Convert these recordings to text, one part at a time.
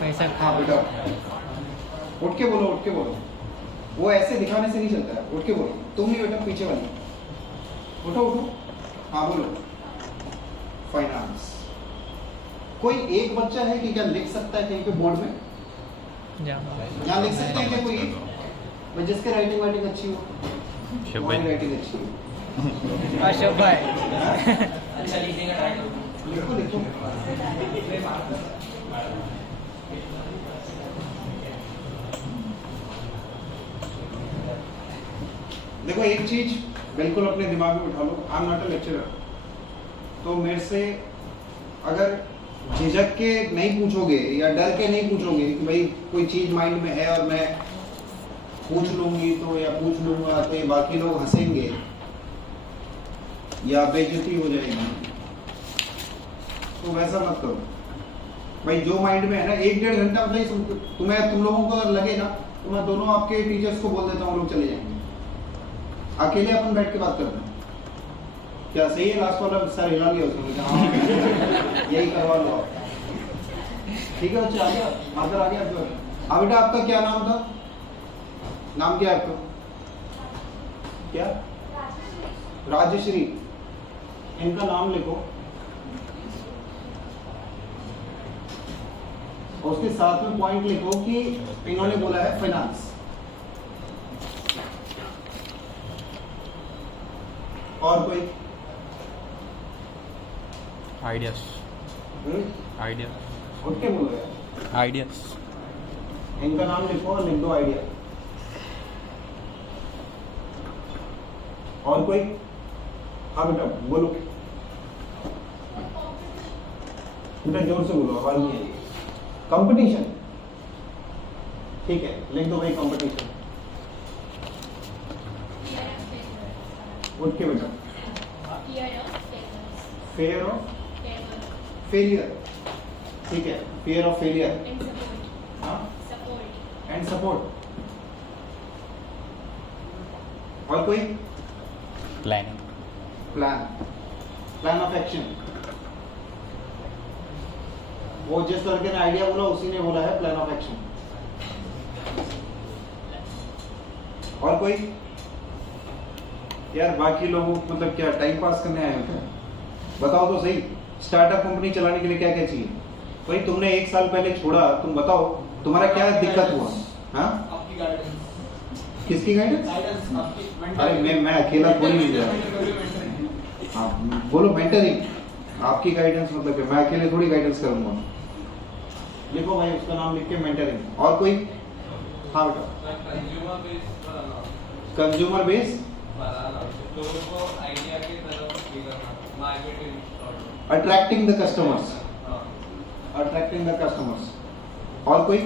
पैसा हाँ बेटा, उठ के बोलो, उठ के बोलो। वो ऐसे दिखाने से नहीं चलता है, उठ के बोलो। तुम ही बेटा पीछे वाली, उठो उठो। हाँ बोलो। फाइनेंस। कोई एक बच्चा है कि क्या लिख सकता है कहीं पे बोर्ड में? यहाँ लिख सकते हैं क्या कोई एक? भाई जिसके राइटिंग वाइटिंग अच्छी हो, तुम्हारी राइटिंग अच्छी हो। अशोक भाई अच्छा लिखने का ट्राई करो। लिखो लिखो। देखो एक चीज बिल्कुल अपने दिमाग में उठा लो, I am not a lecturer. तो मेरे से अगर झिझक के नहीं पूछोगे या डर के नहीं पूछोगे कि भाई कोई चीज माइंड में है और मैं पूछ लूंगी तो या पूछ लूंगा तो ये बाकी लोग हंसेंगे या बेइज्जती हो जाएगी, तो वैसा मत करो भाई। जो माइंड में है ना, 1-1.5 घंटा मतलब तुम लोगों को अगर लगे ना तो मैं दोनों आपके टीचर्स को बोल देता हूँ, लोग चले जाएंगे। अकेले अपन बैठ के बात करते हैं, क्या सही है? लास्ट वाला सर हिला लिया उसने, हाँ यही करवा लो आप। ठीक है बच्चे, आ गया मार्कर आ गया आपका। बेटा आपका क्या नाम था? नाम क्या है आपका? क्या? राजश्री। इनका नाम लिखो और उसके साथ में पॉइंट लिखो कि इन्होंने बोला है फाइनेंस। और कोई? आइडियाज। आइडिया। उठ के बोलो यार। आइडियाज। इनका नाम लिखो और लिख दो आइडिया। और कोई? हाँ बेटा बोलो, बेटा जोर से बोलो, आवाज नहीं आई। कंपटीशन, ठीक है लिख दो भाई कंपटीशन। उठ के बेटा। फेयर ऑफ फेलियर, ठीक है, fear of failure and support. और कोई? प्लानिंग। Plan of action. वो जिस लड़के ने आइडिया बोला उसी ने बोला है प्लान ऑफ एक्शन। और कोई? यार बाकी लोगों मतलब क्या टाइम पास करने आए हो क्या? बताओ तो सही, स्टार्टअप कंपनी चलाने के लिए क्या क्या चाहिए? भाई तुमने 1 साल पहले छोड़ा, तुम बताओ तुम्हारा क्या दिक्कत हुआ? हाँ आपकी गाइडेंस। किसकी गाइडेंस? गाइडेंस आपकी। अरे मैं अकेला थोड़ी नहीं जा रहा। बोलो मेंटरिंग। आपकी गाइडेंस मतलब क्या? मैं अकेले थोड़ी गाइडेंस करूंगा। लिखो भाई उसका नाम लिख के मेंटरिंग। और कोई? हाँ बेटा। Consumer base. Attracting the customers. Attracting the customers. और कोई?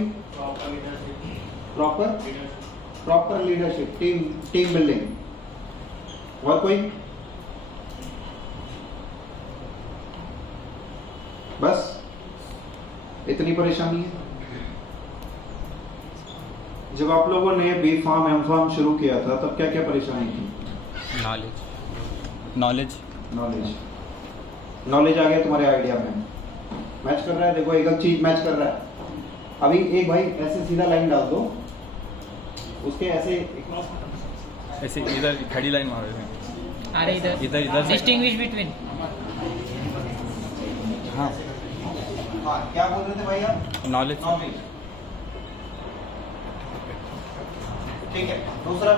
Proper leadership, team building. और कोई? बस इतनी परेशानी है? जब आप लोगों ने बी फार्म एम फार्म शुरू किया था तब क्या क्या परेशानी थी? नॉलेज। नॉलेज आ गया तुम्हारे आइडिया में, मैच कर रहा है। देखो एक चीज मैच कर रहा है। अभी एक भाई ऐसे सीधा लाइन डाल दो, उसके ऐसे इधर खड़ी लाइन मार रहे हैं। अरे इधर डिस्टिंग्विश बिटवीन। हाँ हाँ क्या बोल रहे थे भाई आप? नॉलेज। ठीक है। दूसरा,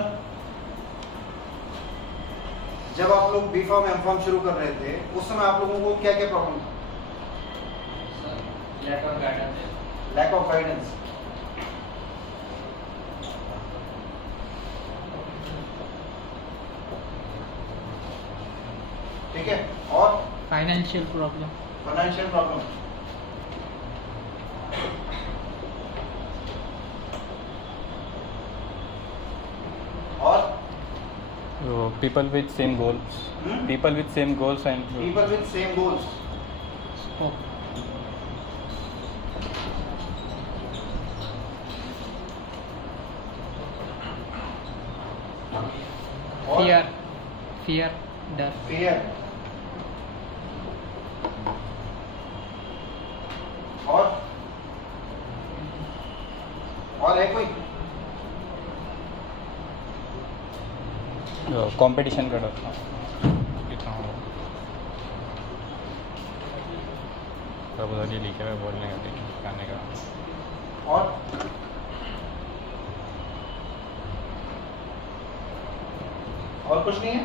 जब आप लोग बी फार्म एम फार्म शुरू कर रहे थे उस समय आप लोगों को क्या क्या प्रॉब्लम था? Lack of guidance. ठीक है। और फाइनेंशियल प्रॉब्लम। और people with same goals. People with same goals and people with same goals. Fear डर। फेयर। और और है कोई? कंपटीशन का डर था कितना हो तब उधर ही लिखे हुए बोलने का खाने का। और कुछ नहीं है?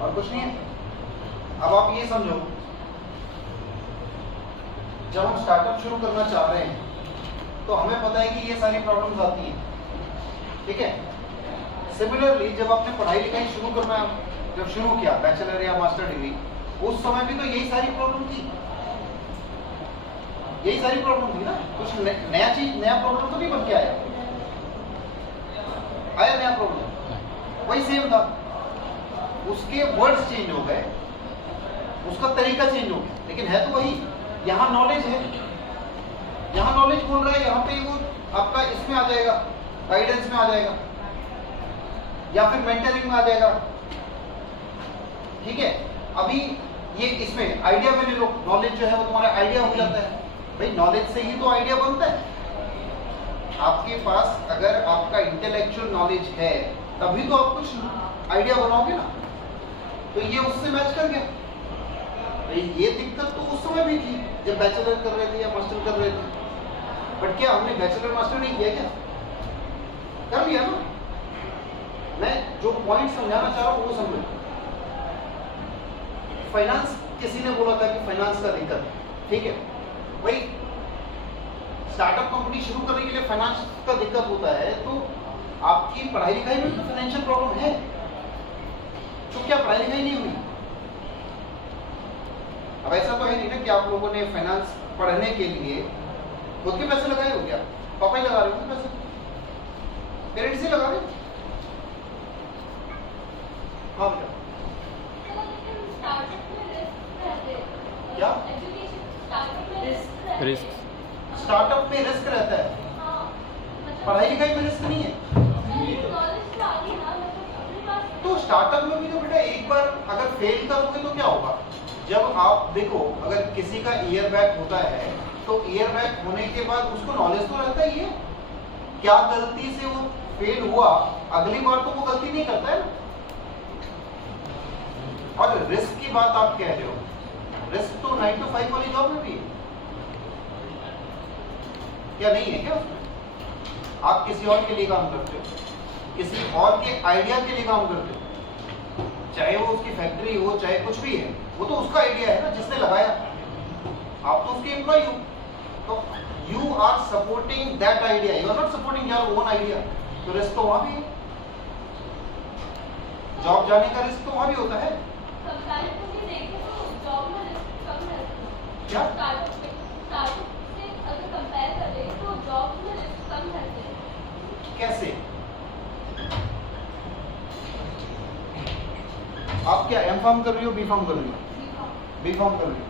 और कुछ नहीं है? अब आप ये समझो, जब हम स्टार्टअप शुरू करना चाह रहे हैं तो हमें पता है कि ये सारी प्रॉब्लम्स आती हैं, ठीक है? सिमिलरली जब आपने पढ़ाई लिखाई शुरू करना, जब शुरू किया बैचलर या मास्टर डिग्री, उस समय भी तो यही सारी प्रॉब्लम थी, यही सारी प्रॉब्लम थी ना। कुछ नया चीज, नया प्रॉब्लम तो नहीं बन के आया नया प्रॉब्लम वही सेम था, उसके वर्ड्स चेंज हो गए, उसका तरीका चेंज हो गया, लेकिन है तो वही। यहाँ नॉलेज है, यहाँ नॉलेज बोल रहा है, यहाँ पे वो आपका इसमें आ जाएगा, गाइडेंस में आ जाएगा या फिर मेंटरिंग में आ जाएगा, ठीक है? अभी ये इसमें आइडिया में ले लो, नॉलेज जो है वो तुम्हारा आइडिया हो जाता है। भाई नॉलेज से ही तो आइडिया बनता है। आपके पास अगर आपका इंटेलेक्चुअल नॉलेज है तभी तो आप कुछ आइडिया बनाओगे ना। तो ये उससे मैच कर गया। भाई ये दिक्कत तो उस समय भी थी जब बैचलर कर रहे थे या मास्टर कर रहे थे, बट क्या हमने बैचलर मास्टर नहीं किया? क्या कर लिया ना। मैं जो पॉइंट समझाना चाह रहा हूँ वो समझो। फाइनेंस, किसी ने बोला था कि फाइनेंस का दिक्कत, ठीक है भाई, स्टार्टअप कंपनी शुरू करने के लिए फाइनेंस का दिक्कत होता है, तो आपकी पढ़ाई लिखाई में तो फाइनेंशियल प्रॉब्लम है। तो क्या पढ़ाई लिखाई नहीं हुई? अब ऐसा तो है नहीं ना कि आप लोगों ने फाइनेंस पढ़ने के लिए खुद के पैसे लगाए हो। क्या पापा ही लगा रहे हो पैसे? पेरेंट्स ही लगा रहे? हाँ भैया क्या रिस्क स्टार्टअप में रिस्क रहता है, पढ़ाई लिखाई में रिस्क नहीं है। तो स्टार्टअप में भी तो बेटा एक बार अगर फेल करोगे तो क्या होगा? जब आप देखो, अगर किसी का ईयर बैक होता है तो ईयर बैक होने के बाद उसको नॉलेज तो रहता ही है, क्या गलती से वो फेल हुआ, अगली बार तो वो गलती नहीं करता है ना। और रिस्क की बात आप कह रहे हो, रिस्क तो 9 to 5 वाली जॉब में भी है, क्या नहीं है? क्या उसमें आप किसी और के लिए काम करते हो, किसी और के आइडिया के लिए काम करते हो, चाहे वो उसकी फैक्ट्री हो, चाहे कुछ भी है, वो तो उसका आइडिया है ना जिसने लगाया। आप तो उसके एम्प्लॉय हो, तो you are supporting that idea, you are not supporting your own idea. तो रिस्क तो वहां भी है, जॉब जाने का रिस्क तो वहां भी होता है। क्या कैसे? आप क्या एम फार्म कर रही हो, बी फार्म कर रही हो? बी फार्म कर रही हो।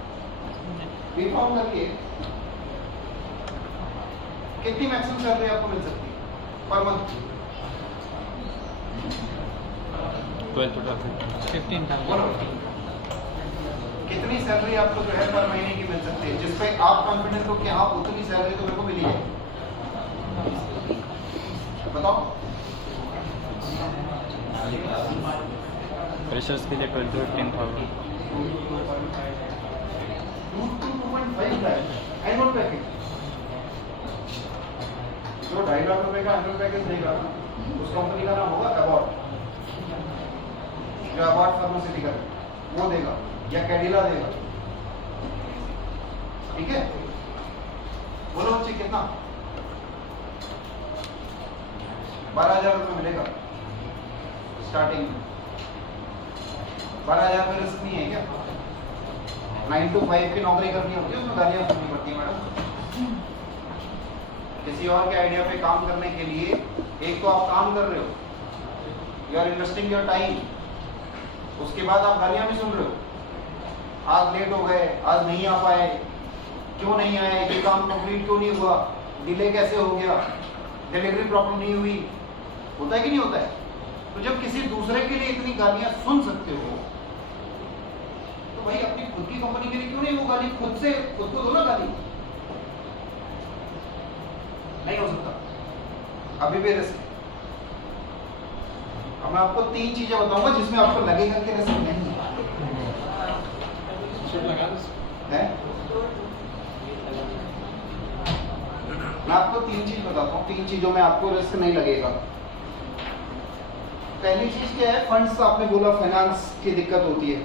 बी फार्म करके कितनी मैक्सिमम सैलरी आपको मिल सकती है पर मंथ? 12 to 15,000। कितनी सैलरी आपको जो है पर महीने की मिल सकती है जिसपे आप कॉन्फिडेंट हो कि हाँ उतनी सैलरी तो मेरे को मिली है? बताओ। फ्रेशर्स के लिए 12 to 15,000। 2.5 lakh annual package. जो 2.5 लाख रुपए का एनुअल पैकेज देगा उस कंपनी का नाम होगा अबॉट, जो अबॉट फार्मास्यूटिकल वो देगा या कैडिला देगा, ठीक है? बोलो बच्चे कितना? 12,000 रुपये मिलेगा स्टार्टिंग में। 12,000 में रिस्क नहीं है क्या? 9 to 5 की नौकरी करनी होती है, उसमें गालियां सुननी पड़ती है मैडम। किसी और के आइडिया पे काम करने के लिए एक तो आप काम कर रहे हो, you are investing your time, उसके बाद आप गालियां भी सुन रहे हो। आज लेट हो गए, आज नहीं आ पाए, क्यों नहीं आए, ये काम कंप्लीट क्यों नहीं हुआ, डिले कैसे हो गया, डिलीवरी प्रॉपर नहीं हुई, होता है कि नहीं होता है? तो जब किसी दूसरे के लिए इतनी गालियां सुन सकते हो तो भाई अपनी खुद की कंपनी के लिए क्यों नहीं वो गाली खुद को दो ना गाली। अभी भी रिस्क है। अब मैं आपको 3 चीजें बताऊंगा जिसमें आपको लगेगा कि रिस्क नहीं है। मैं आपको 3 चीज बताता हूँ, 3 चीजों में आपको रिस्क नहीं लगेगा। पहली चीज क्या है, फंड्स आपने बोला फाइनेंस की दिक्कत होती है,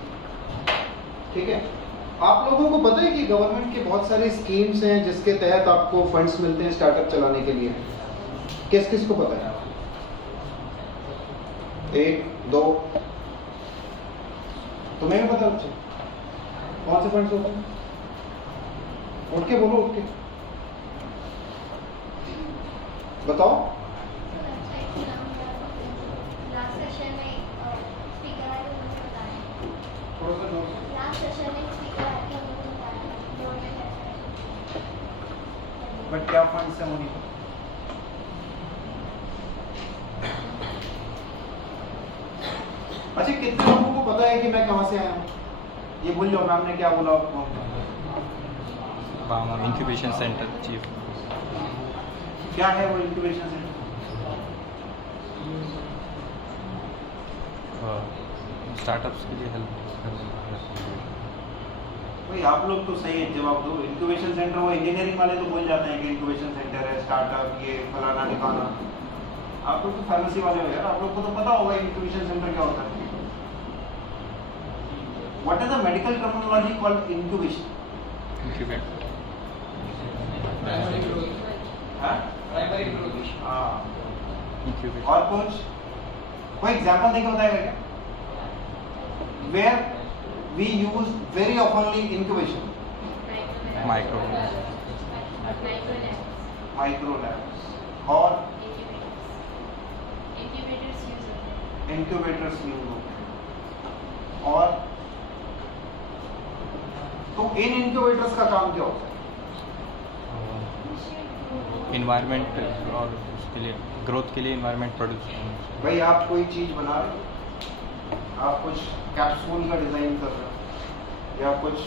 ठीक है। आप लोगों को पता है कि गवर्नमेंट के बहुत सारे स्कीम्स हैं जिसके तहत आपको फंड्स मिलते हैं स्टार्टअप चलाने के लिए। किस किस को पता है? 1 2 तुम्हें भी पता बच्चे? कौन से फंड्स होते हैं? उठ के बोलो, उठ के बताओ। थोड़ा सा जोर से। बट क्या फंड्स है मुझे? अच्छा, कितने लोगों को पता है कि मैं कहां से आया हूं? ये भूल जाओ, मैम ने क्या बोला आपको? Incubation centre chief. क्या है वो इंक्यूबेशन सेंटर? स्टार्टअप्स के लिए हेल्प। भाई आप लोग तो सही है जवाब दो। इंक्यूबेशन सेंटर, वो इंजीनियरिंग वाले तो बोल जाते हैं कि इंक्यूबेशन सेंटर है, स्टार्टअप, ये फलाना ठिकाना। आप लोग तो फार्मेसी वाले हो यार, आप लोग को तो पता होगा इंक्यूबेशन सेंटर क्या होता है। What is the medical terminology called incubation? Incubate. हाँ? Primary growth. हाँ। इंक्यूबेट। और कुछ कोई एग्जांपल देके बताएगा क्या? Where we use very oftenly incubation? Micro. Micro labs और incubators use होते हैं। और तो इन incubators का काम क्या होता है? इन्वायरमेंट और उसके लिए ग्रोथ के लिए इन्वायरमेंट प्रोड्यूस। भाई आप कोई चीज बना रहे हो, आप कुछ कैप्सूल का डिजाइन कर रहे हो या कुछ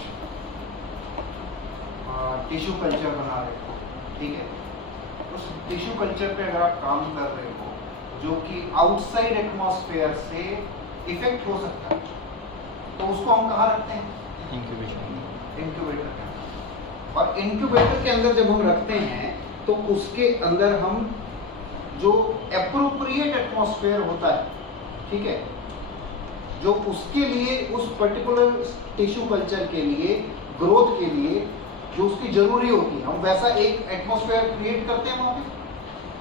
टिश्यू कल्चर बना रहे हो, ठीक है। उस टिश्यू कल्चर पे अगर आप काम कर रहे हो जो कि आउटसाइड एटमॉस्फेयर से इफेक्ट हो सकता है, तो उसको हम कहाँ रखते हैं? इंक्यूबेशन। इंक्यूबेटर के अंदर। और इंक्यूबेटर के अंदर जब हम रखते हैं तो उसके अंदर हम जो एप्रोप्रिएट एटमॉस्फेयर होता है, ठीक है, जो उसके लिए उस पर्टिकुलर टिश्यू कल्चर के लिए ग्रोथ के लिए जो उसकी जरूरी होती है, हम वैसा एक एटमॉस्फेयर क्रिएट करते हैं वहां पे।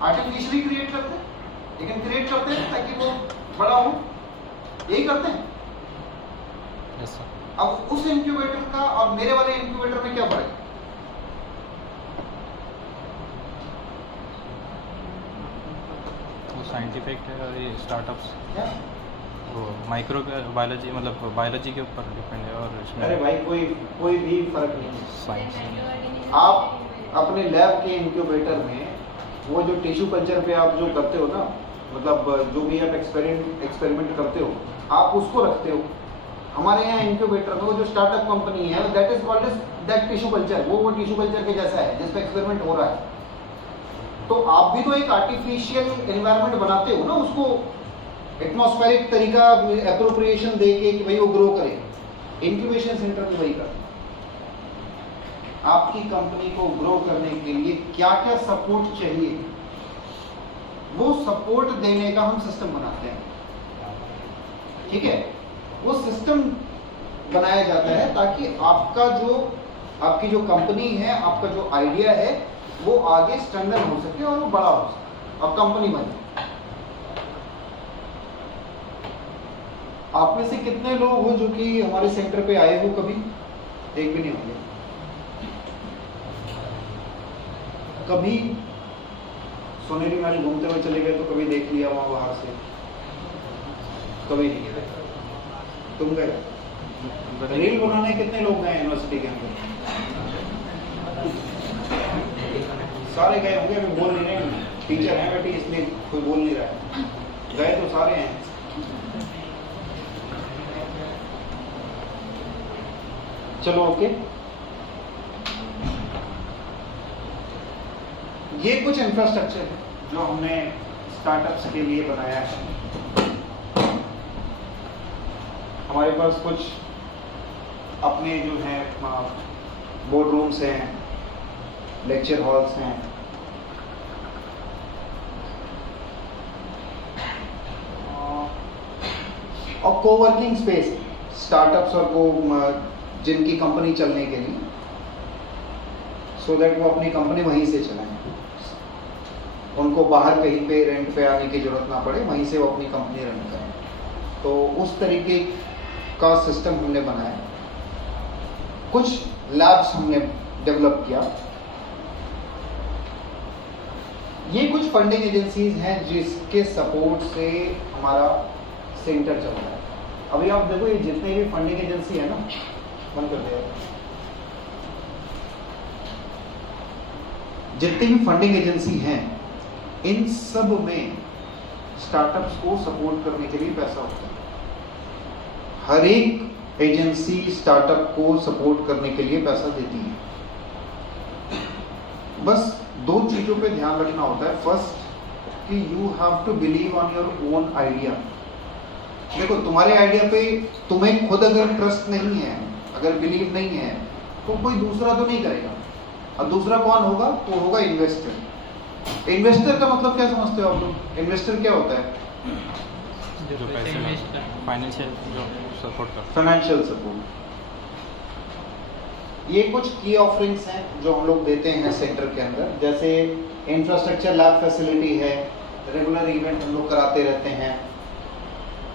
आर्टिफिशियली क्रिएट करते हैं, लेकिन क्रिएट करते हैं ताकि वो बड़ा हो, यही करते हैं। Yes sir. अब उस इंक्यूबेटर का और मेरे वाले इंक्यूबेटर में क्या फर्क है? वो साइंटिफिक है और ये स्टार्टअप्स क्या? वो माइक्रो बायोलॉजी मतलब बायोलॉजी के ऊपर डिपेंड है और इसमें अरे भाई कोई भी फर्क नहीं है। साइंस। आप अपने लैब के इंक्यूबेटर में वो जो टिश्यू कल्चर पे आप जो करते हो ना, मतलब जो भी आप एक्सपेरिमेंट करते हो, आप उसको रखते हो। हमारे यहाँ इंक्यूबेटर में वो जो स्टार्टअप कंपनी है that is called as that tissue culture, वो टिश्यू कल्चर के जैसा है जिस पे एक्सपेरिमेंट हो रहा है। तो आप भी तो एक आर्टिफिशियल एनवायरनमेंट बनाते हो ना, उसको एटमॉस्फेरिक तरीका एप्रोप्रिएशन दे के कि भाई वो ग्रो करे। इंक्यूबेशन सेंटर में वही करते हैं। आपकी कंपनी को ग्रो करने के लिए क्या क्या सपोर्ट चाहिए, वो सपोर्ट देने का हम सिस्टम बनाते हैं, ठीक है। वो सिस्टम बनाया जाता है ताकि आपकी जो कंपनी है, आपका जो आइडिया है, वो आगे स्टैंडर्ड हो सके और वो बड़ा हो सके और कंपनी बने। आप में से कितने लोग हो जो कि हमारे सेंटर पे आए हो? कभी एक भी नहीं होंगे। कभी सोनेरी महल घूमते हुए चले गए तो कभी देख लिया वहां बाहर से? कभी नहीं गए। तुम गए? रील बनाने कितने लोग गए यूनिवर्सिटी के अंदर? सारे गए होंगे, अभी बोल नहीं रहे। टीचर हैं बेटी इसलिए कोई बोल नहीं रहा है। गए तो सारे हैं। चलो ओके। ये कुछ इंफ्रास्ट्रक्चर है। जो हमने स्टार्टअप्स के लिए बनाया है। हमारे पास कुछ अपने जो हैं बोर्ड रूम्स हैं, लेक्चर हॉल्स हैं, और कोवर्किंग स्पेस स्टार्टअप्स और जिनकी कंपनी चलने के लिए, सो दैट वो अपनी कंपनी वहीं से चलाएं, उनको बाहर कहीं पे रेंट पे आने की जरूरत ना पड़े, वहीं से वो अपनी कंपनी रन करें। तो उस तरीके का सिस्टम हमने बनाया। कुछ लैब्स हमने डेवलप किया। ये कुछ फंडिंग एजेंसीज हैं जिसके सपोर्ट से हमारा सेंटर चल रहा है। अभी आप देखो ये जितने भी फंडिंग एजेंसी है ना, बंद कर दिया, जितनी भी फंडिंग एजेंसी हैं इन सब में स्टार्टअप्स को सपोर्ट करने के लिए पैसा होता है। हर एक एजेंसी स्टार्टअप को सपोर्ट करने के लिए पैसा देती है। बस दो चीजों पे ध्यान रखना होता है। फर्स्ट कि you have to believe on your own idea. देखो तुम्हारे आइडिया पे तुम्हें खुद अगर ट्रस्ट नहीं है, अगर बिलीव नहीं है, तो कोई दूसरा तो नहीं करेगा। और दूसरा कौन होगा? तो होगा इन्वेस्टर। इन्वेस्टर का मतलब क्या समझते हो आप लोग? इन्वेस्टर क्या होता है? जो पैसे फाइनेंशियल जो सपोर्ट कर, फाइनेंशियल सपोर्ट। ये कुछ की ऑफरिंग्स हैं जो हम लोग देते हैं सेंटर के अंदर, जैसे इंफ्रास्ट्रक्चर लैब फैसिलिटी है, रेगुलर इवेंट हम लोग कराते रहते हैं,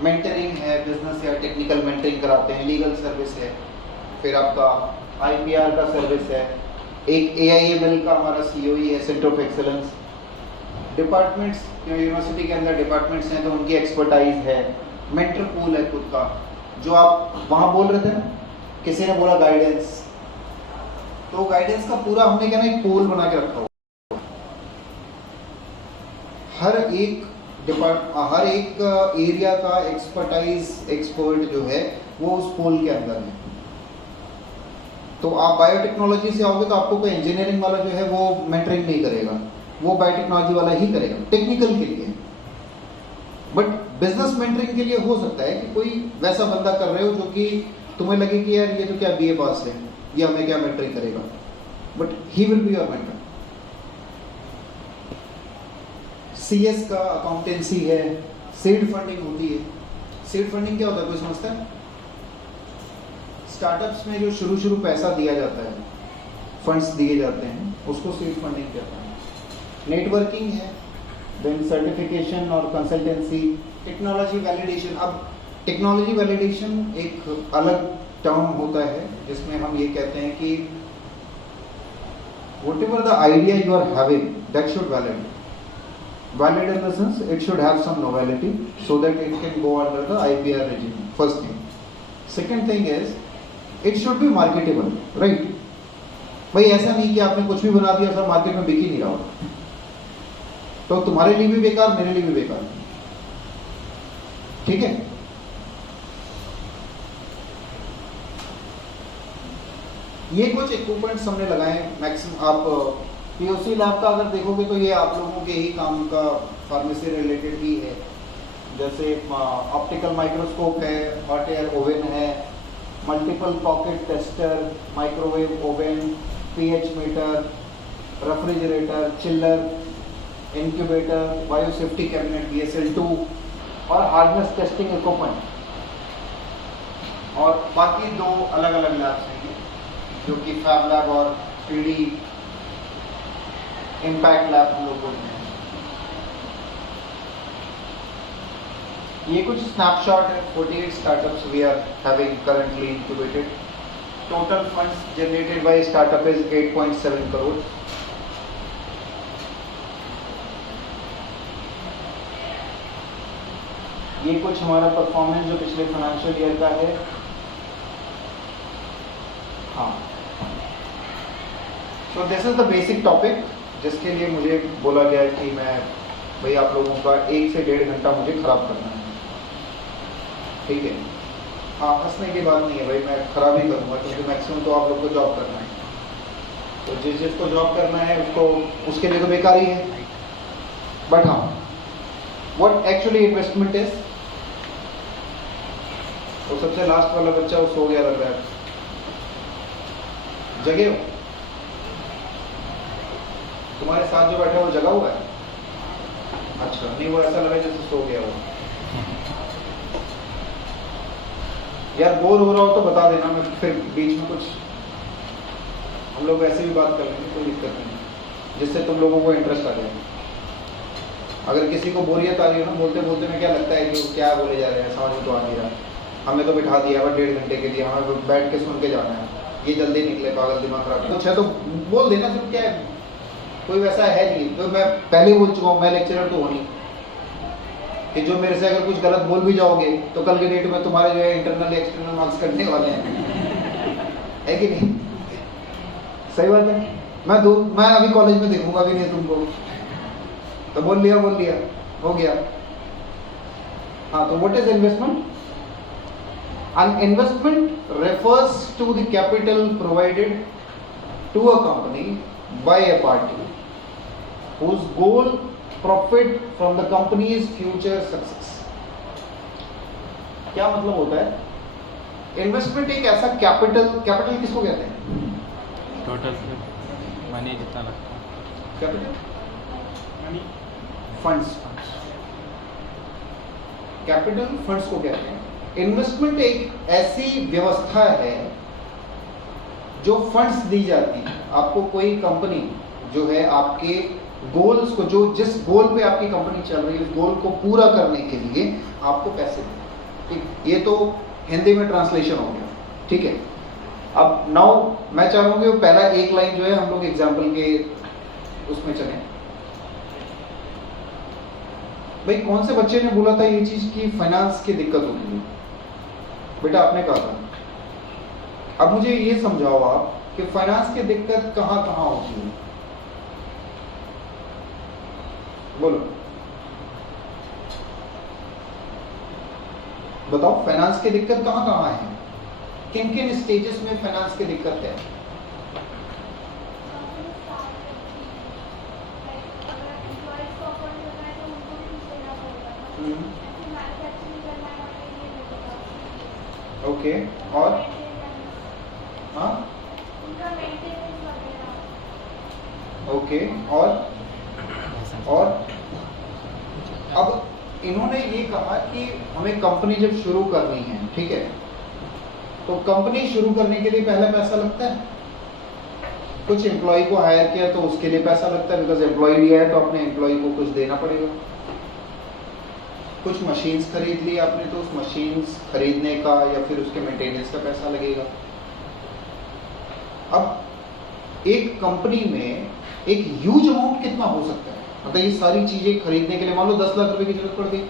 मेंटरिंग है, बिजनेस या टेक्निकल मेंटरिंग कराते हैं, लीगल सर्विस है, फिर आपका IPR का सर्विस है, एक AIML का हमारा COE है, centre of excellence. Departments, university के अंदर डिपार्टमेंट्स हैं तो उनकी एक्सपर्टाइज है, मेंटर पूल है खुद का, जो आप वहाँ बोल रहे थे ना, किसी ने बोला गाइडेंस, तो गाइडेंस का पूरा हमने क्या ना एक पूल बना के रखा हुआ। हर एक एरिया का एक्सपर्ट जो है वो उस पूल के अंदर है। तो आप बायोटेक्नोलॉजी से आओगे तो आपको कोई इंजीनियरिंग वाला जो है वो मेंटरिंग नहीं करेगा, वो बायोटेक्नोलॉजी वाला ही करेगा टेक्निकल के लिए। बट बिजनेस मेंटरिंग के लिए हो सकता है कि कोई वैसा बंदा कर रहे हो जो कि तुम्हें लगे कि यार ये तो क्या BA पास है, ये हमें क्या मेंटरिंग करेगा, but he will be your mentor. CS का अकाउंटेंसी है, सीड फंडिंग होती है। सीड फंडिंग क्या होता है, कोई समझता है? स्टार्टअप्स में जो शुरू पैसा दिया जाता है, फंड्स दिए जाते हैं, उसको सीड फंडिंग कहते हैं। नेटवर्किंग है, देन सर्टिफिकेशन और कंसल्टेंसी, टेक्नोलॉजी वैलिडेशन। अब टेक्नोलॉजी वैलिडेशन एक अलग टर्म होता है जिसमें हम ये कहते हैं कि whatever the idea you are having, that should valid. Valid in the sense it should have some novelty so that it can go under the IPR regime. First thing. Second thing is it should be marketable, right? भाई ऐसा नहीं कि आपने कुछ भी बना दिया sir market में बिक ही नहीं रहा होगा, तो तुम्हारे लिए भी बेकार, मेरे लिए भी बेकार। ठीक है? ये कुछ इक्विपमेंट्स हमने लगाए। मैक्सिमम आप POC लैब का अगर देखोगे तो ये आप लोगों के ही काम का, फार्मेसी रिलेटेड ही है। जैसे ऑप्टिकल माइक्रोस्कोप है, हॉट एयर ओवन है, multiple pocket tester, microwave oven, pH meter, refrigerator, chiller, incubator, bio safety cabinet BSL2 और हार्डनेस टेस्टिंग इक्विपमेंट। और बाकी दो अलग अलग लैब्स हैं जो कि फैब लैब और 3D इम्पैक्ट लैब हम लोग बोलते हैं। ये कुछ स्नैपशॉट है, 48 startups we are having currently incubated. Total funds generated by startup is 8.7 crore. ये कुछ हमारा परफॉर्मेंस जो पिछले फाइनेंशियल ईयर का है। हाँ, so this is the basic topic जिसके लिए मुझे बोला गया कि मैं भाई आप लोगों का 1 से 1.5 घंटा मुझे खराब करना है। ठीक है? हाँ, हंसने की बात नहीं है भाई, मैं खराब ही करूँगा क्योंकि मैक्सिमम तो आप लोग को जॉब करना है। तो जिसको जॉब करना है उसको, उसके लिए तो बेकार ही है। बट हाँ, व्हाट एक्चुअली इन्वेस्टमेंट इज, वो सबसे लास्ट वाला बच्चा वो सो गया लग रहा है, जगे हो? तुम्हारे साथ जो बैठा है वो जगा हुआ है? अच्छा, नहीं वो ऐसा लगा जैसे सो गया हो। यार बोर हो रहा हो तो बता देना, मैं फिर बीच में कुछ हम लोग वैसे भी बात कर लेंगे, कोई दिक्कत नहीं, जिससे तुम लोगों को इंटरेस्ट आ जाए। अगर किसी को बोरियत आ रही है ना बोलते बोलते में, क्या लगता है कि क्या बोले जा रहे हैं, समझ में तो आ नहीं रहा, हमें तो बिठा दिया है 1.5 घंटे के लिए, हमें बैठ के सुन के जाना है, ये जल्दी निकले, पागल दिमाग खराब कुछ है तो बोल देना, तुम क्या है, कोई वैसा है नहीं। तो मैं पहले बोल चुका हूँ, मैं लेक्चरर तो हूँ नहीं कि जो मेरे से अगर कुछ गलत बोल भी जाओगे तो कल के डेट में तुम्हारे जो है इंटरनल एक्सटर्नल मार्क्स कटने वाले हैं, है कि नहीं? सही बात है। मैं अभी कॉलेज में देखूंगा भी नहीं तुमको, तो बोल लिया हो गया। हाँ, तो what is investment? An investment refers to the capital provided to a company by a party whose goal profit from the company's future success. क्या मतलब होता है? इन्वेस्टमेंट एक ऐसा कैपिटल किसको कहते हैं? टोटल मनी जितना लगता है। कैपिटल फंड्स, कैपिटल फंड्स को कहते हैं। इन्वेस्टमेंट एक ऐसी व्यवस्था है जो फंड्स दी जाती है आपको, कोई कंपनी जो है आपके गोल्स को, जो जिस गोल पे आपकी कंपनी चल रही है उस गोल को पूरा करने के लिए आपको पैसे देते हैं। ठीक, ये तो हिंदी में ट्रांसलेशन हो गया, ठीक है। अब नाउ मैं चाह रहा हूँ कि पहला एक लाइन जो है हम लोग एग्जाम्पल के उसमें चलें। भाई कौन से बच्चे ने बोला था ये चीज की फाइनेंस की दिक्कत होती है? बेटा आपने कहा था। अब मुझे ये समझाओ आप कि फाइनेंस की दिक्कत कहां कहां होती है, बोलो बताओ, फाइनेंस की दिक्कत कहां कहां है, किन किन स्टेजेस में फाइनेंस की दिक्कत है? ओके, और हाँ ओके, और अब इन्होंने ये कहा कि हमें कंपनी जब शुरू करनी है, ठीक है, तो कंपनी शुरू करने के लिए पहले पैसा लगता है। कुछ एम्प्लॉय को हायर किया तो उसके लिए पैसा लगता है, बिकॉज एम्प्लॉय लिया है तो अपने एम्प्लॉय को कुछ देना पड़ेगा। कुछ मशीन्स खरीद ली आपने तो उस मशीन्स खरीदने का या फिर उसके मेंटेनेंस का पैसा लगेगा। अब एक कंपनी में एक ह्यूज अमाउंट कितना हो सकता है, मतलब ये सारी चीजें खरीदने के लिए मान लो 10 लाख रुपए की जरूरत पड़ गई,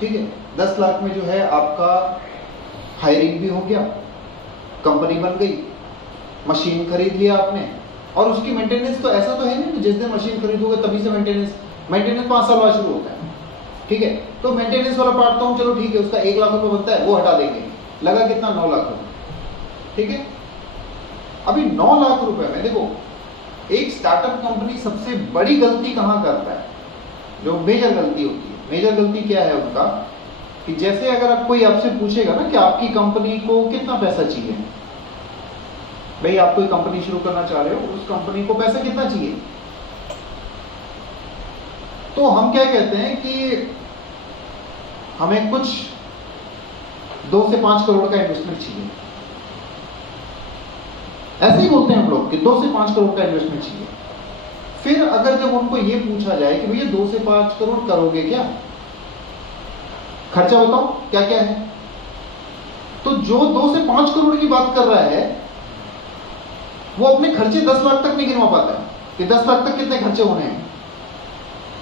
ठीक है, 10 लाख में जो है आपका हायरिंग भी हो गया, कंपनी बन गई, मशीन खरीद लिया आपने, और उसकी मेंटेनेंस तो ऐसा तो है नहीं जिस दिन मशीन खरीदोगे तभी से मेंटेनेंस 5 साल बाद शुरू होता है, ठीक है। तो मेंटेनेंस वाला पार्ट तो हम चलो ठीक है, उसका 1 लाख रुपए बनता है वो हटा देंगे, लगा कितना 9 लाख रुपए, ठीक है। अभी 9 लाख रुपए में देखो एक स्टार्टअप कंपनी सबसे बड़ी गलती कहां करता है, जो मेजर गलती होती है, मेजर गलती क्या है उनका, कि जैसे अगर आप कोई आपसे पूछेगा ना कि आपकी कंपनी को कितना पैसा चाहिए, भाई आप कोई कंपनी शुरू करना चाह रहे हो, उस कंपनी को पैसा कितना चाहिए, तो हम क्या कहते हैं कि हमें कुछ 2 से 5 करोड़ का इन्वेस्टमेंट चाहिए, ऐसे ही बोलते हैं हम लोग कि 2 से 5 करोड़ का इन्वेस्टमेंट चाहिए। फिर अगर जब उनको ये पूछा जाए कि भैया 2 से 5 करोड़ करोगे क्या, खर्चा बताओ क्या क्या है, तो जो 2 से 5 करोड़ की बात कर रहा है वो अपने खर्चे 10 लाख तक नहीं गिनवा पाता है कि 10 लाख तक कितने खर्चे होने हैं,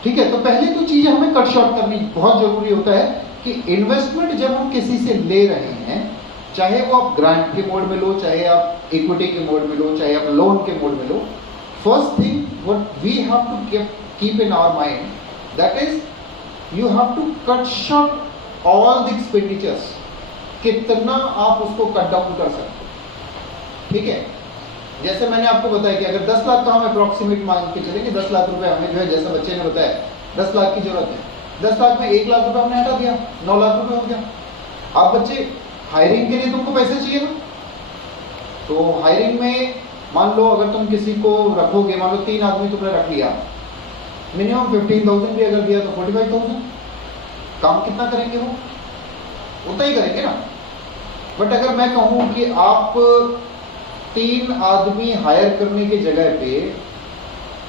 ठीक है। तो पहले तो चीजें हमें कट शॉर्ट करनी बहुत जरूरी होता है कि इन्वेस्टमेंट जब हम किसी से ले रहे हैं, चाहे वो आप ग्रांट के मोड में लो, चाहे आप इक्विटी के मोड में लो, चाहे आप लोन के मोड में लो, first thing what we have to keep in our mind, that is you have to cut short all the expenditures, कितना आप उसको कट डाउन कर सकते हो, ठीक है। जैसे मैंने आपको बताया कि अगर 10 लाख का हम अप्रोक्सीमेट मान के चलेंगे, 10 लाख रुपए हमें जो है, जैसा बच्चे ने बताया 10 लाख की जरूरत है, 10 लाख में 1 लाख रुपए हमने हटा दिया, 9 लाख रुपए हो गया। अब बच्चे हायरिंग के लिए तुमको पैसे चाहिए ना, तो हायरिंग में मान लो अगर तुम किसी को रखोगे, मान लो 3 आदमी तुमने रख लिया, मिनिमम 15,000 भी अगर दिया तो 45,000। काम कितना करेंगे वो? उतना ही करेंगे ना। बट अगर मैं कहूं कि आप 3 आदमी हायर करने की जगह पे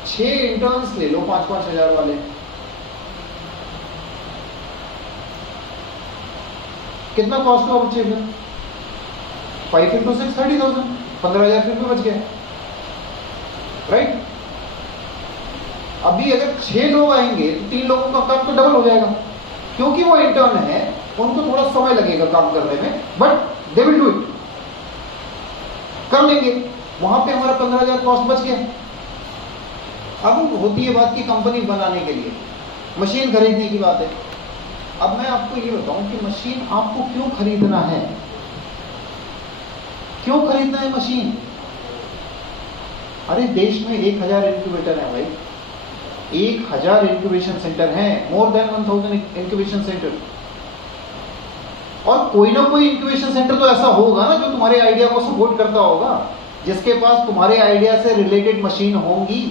6 इंटर्न्स ले लो 5-5 हजार वाले, कितना कॉस्ट हुआ बच्चे फिर? 5 into 6 30,000, 15,000 फिर भी बच गए, राइट। अभी अगर 6 लोग आएंगे तो 3 लोगों का काम तो डबल हो जाएगा, क्योंकि वो इंटर्न है, उनको थोड़ा समय लगेगा काम करने में, but they will do it, कर लेंगे। वहां पे हमारा 15,000 कॉस्ट बच गया। अब होती है बात की कंपनी बनाने के लिए मशीन खरीदने की बात है। अब मैं आपको ये बताऊं कि मशीन आपको क्यों खरीदना है, क्यों खरीदना है मशीन? अरे देश में 1000 इंक्यूबेटर है भाई, 1000 इंक्यूबेशन सेंटर हैं, मोर देन 1000 इंक्यूबेशन सेंटर। और कोई ना कोई इंक्यूबेशन सेंटर तो ऐसा होगा ना जो तुम्हारे आइडिया को सपोर्ट करता होगा, जिसके पास तुम्हारे आइडिया से रिलेटेड मशीन होंगी,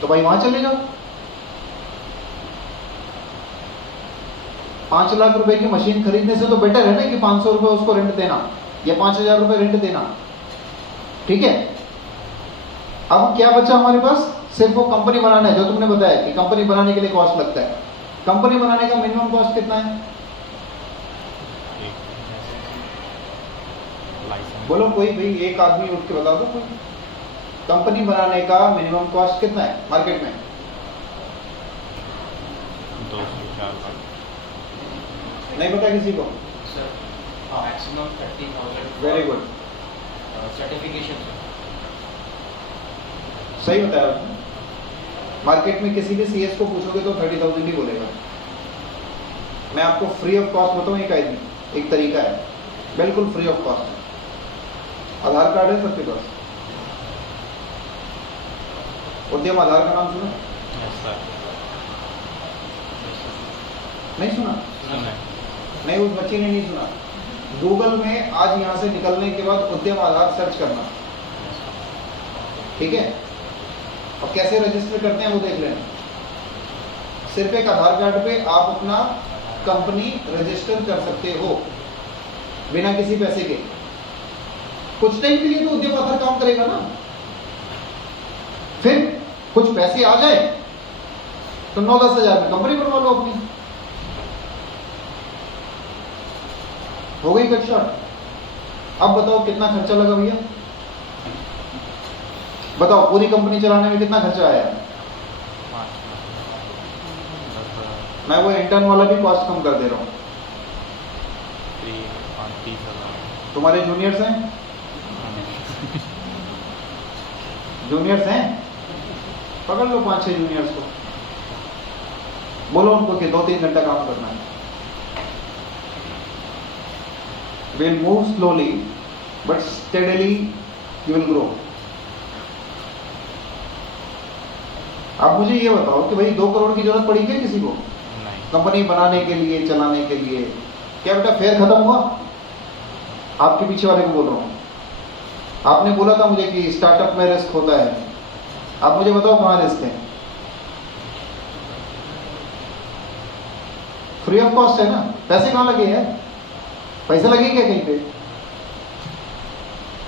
तो भाई वहां चले जाओ। 5 लाख रुपए की मशीन खरीदने से तो बेटर है ना कि 500 रुपए उसको रेंट देना या 5,000 रुपए रेंट देना, ठीक है। अब क्या बचा हमारे पास? सिर्फ वो कंपनी बनाना है, जो तुमने बताया कि कंपनी बनाने के लिए कॉस्ट लगता है। कंपनी बनाने का मिनिमम कॉस्ट कितना है? बोलो कोई भाई, एक आदमी उठ के बता दो कोई। कंपनी बनाने का मिनिमम कॉस्ट कितना है मार्केट में? 2 से 4 लाख। नहीं पता किसी को? Sir maximum 30,000। Very good, certification सही बताया आपने। मार्केट में किसी भी सीएस को पूछोगे तो 30,000 ही बोलेगा। मैं आपको फ्री ऑफ कॉस्ट बताऊं, एक तरीका है, बिल्कुल free of cost. Aadhaar card है सबके पास? उद्यम आधार का नाम सुना? नहीं सुना? नहीं, उस बच्ची ने नहीं सुना। गूगल में आज यहां से निकलने के बाद उद्यम आधार सर्च करना, ठीक है। और कैसे रजिस्टर करते हैं वो देख लेना। सिर्फ एक आधार कार्ड पे आप अपना कंपनी रजिस्टर कर सकते हो बिना किसी पैसे के। कुछ टाइम के लिए तो उद्यम आधार काम करेगा ना, फिर कुछ पैसे आ जाए तो 9-10 हजार में कंपनी बनवा लो अपनी, हो गई कट शॉट। अब बताओ कितना खर्चा लगा भैया? बताओ पूरी कंपनी चलाने में कितना खर्चा आया? मैं वो इंटर्न वाला भी कॉस्ट कम कर दे रहा हूं। 30,000। तुम्हारे जूनियर्स हैं? जूनियर्स हैं? पकड़ लो 5-6 जूनियर्स को, बोलो उनको कि 2-3 घंटा काम करना है। We'll move slowly, but steadily you will grow. अब मुझे ये बताओ कि भाई 2 करोड़ की जरूरत पड़ी क्या किसी को कंपनी बनाने के लिए, चलाने के लिए? क्या बेटा फेयर खत्म हुआ? आपके पीछे वाले को बोल रहा हूँ। आपने बोला था मुझे कि स्टार्टअप में रिस्क होता है, आप मुझे बताओ कहाँ रिस्क है? फ्री ऑफ कॉस्ट है ना, पैसे कहाँ लगे हैं? पैसा लगे क्या कहीं पे?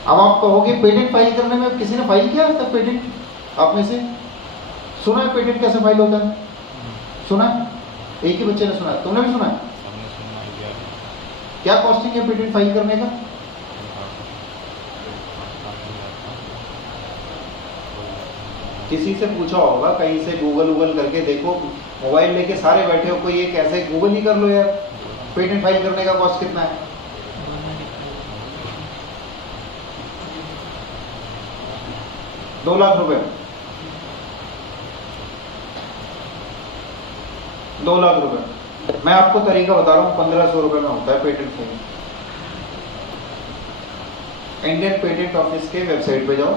अब आप कहोगे पेटेंट फाइल करने में किसी ने फाइल किया है पेटेंट? आप में से सुना है पेटेंट कैसे फाइल होता है? सुना है? एक ही बच्चे ने सुना है, तुमने भी सुना है? क्या कॉस्टिंग है पेटेंट फाइल करने का? किसी से पूछा होगा, कहीं से गूगल करके देखो, मोबाइल लेके सारे बैठे हो, कोई एक ऐसे गूगल ही कर लो यार, पेटेंट फाइल करने का कॉस्ट कितना है? ₹2 लाख 2 लाख रुपए। मैं आपको तरीका बता रहा हूँ, 1500 रुपए में होता है patent file. Indian patent office के वेबसाइट पे जाओ,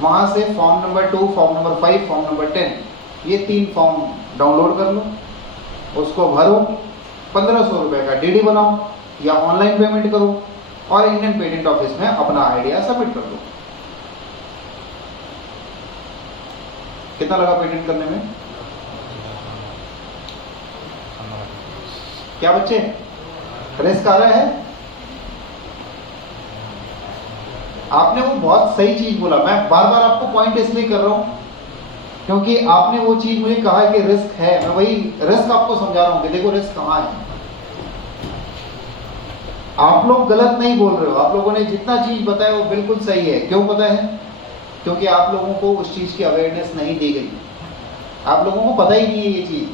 वहां से form number 2, form number 5, form number 10 ये 3 फॉर्म डाउनलोड कर लो, उसको भरो, 1500 रुपये का डीडी बनाओ या ऑनलाइन पेमेंट करो और इंडियन पेटेंट ऑफिस में अपना आइडिया सबमिट कर दो। कितना लगा पेटेंट करने में? क्या बच्चे रिस्क आ रहा है? आपने वो बहुत सही चीज बोला। मैं बार बार आपको पॉइंट इसलिए कर रहा हूं क्योंकि आपने वो चीज मुझे कहा कि रिस्क है, मैं वही रिस्क आपको समझा रहा हूं कि देखो रिस्क कहां है। आप लोग गलत नहीं बोल रहे हो, आप लोगों ने जितना चीज बताया वो बिल्कुल सही है। क्यों पता है? क्योंकि आप लोगों को उस चीज की अवेयरनेस नहीं दी गई, आप लोगों को पता ही नहीं है ये चीज।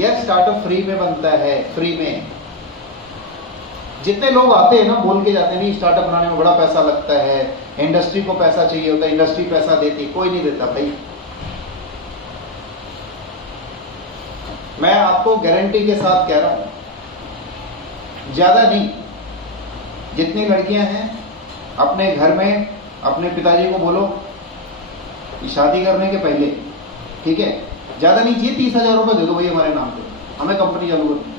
यार स्टार्टअप फ्री में बनता है, फ्री में। जितने लोग आते हैं ना बोल के जाते हैं नहीं स्टार्टअप बनाने में बड़ा पैसा लगता है, इंडस्ट्री को पैसा चाहिए होता है, इंडस्ट्री पैसा देती, कोई नहीं देता भाई। मैं आपको गारंटी के साथ कह रहा हूं, ज्यादा नहीं, जितनी लड़कियां हैं अपने घर में अपने पिताजी को बोलो कि शादी करने के पहले, ठीक है, ज्यादा नहीं चाहिए, 30,000 रुपए दे दो भाई हमारे नाम पे, हमें कंपनी चालू करनी है।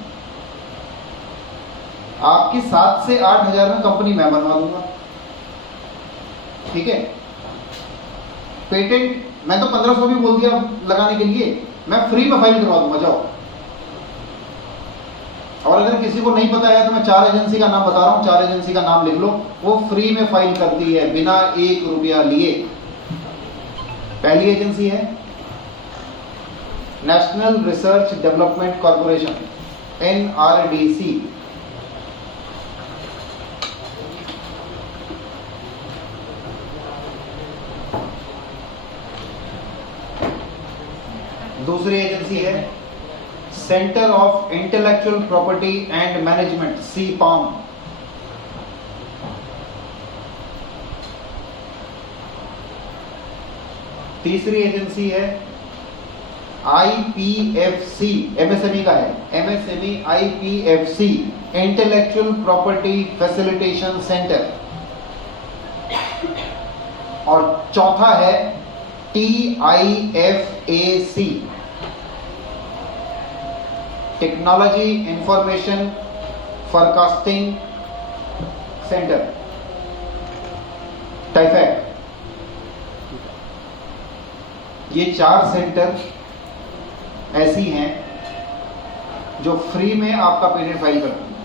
आपकी 7 से 8,000 में कंपनी मैं बनवा दूंगा, ठीक है। पेटेंट मैं तो 1500 भी बोल दिया लगाने के लिए, मैं फ्री में फाइल करवा दूंगा, जाओ। और अगर किसी को नहीं पता है तो मैं 4 एजेंसी का नाम बता रहा हूं, 4 एजेंसी का नाम लिख लो, वो फ्री में फाइल करती है बिना 1 रुपया लिए। पहली एजेंसी है national research development corporation, NRDC। दूसरी एजेंसी है centre of intellectual property and management, CPAM। तीसरी एजेंसी है IPFC, MSME का है, MSME IPFC, intellectual property facilitation centre. और चौथा है TIFAC, technology information forecasting centre, TIFAC. ये 4 सेंटर ऐसी हैं जो फ्री में आपका पेटेंट फाइल करती हैं।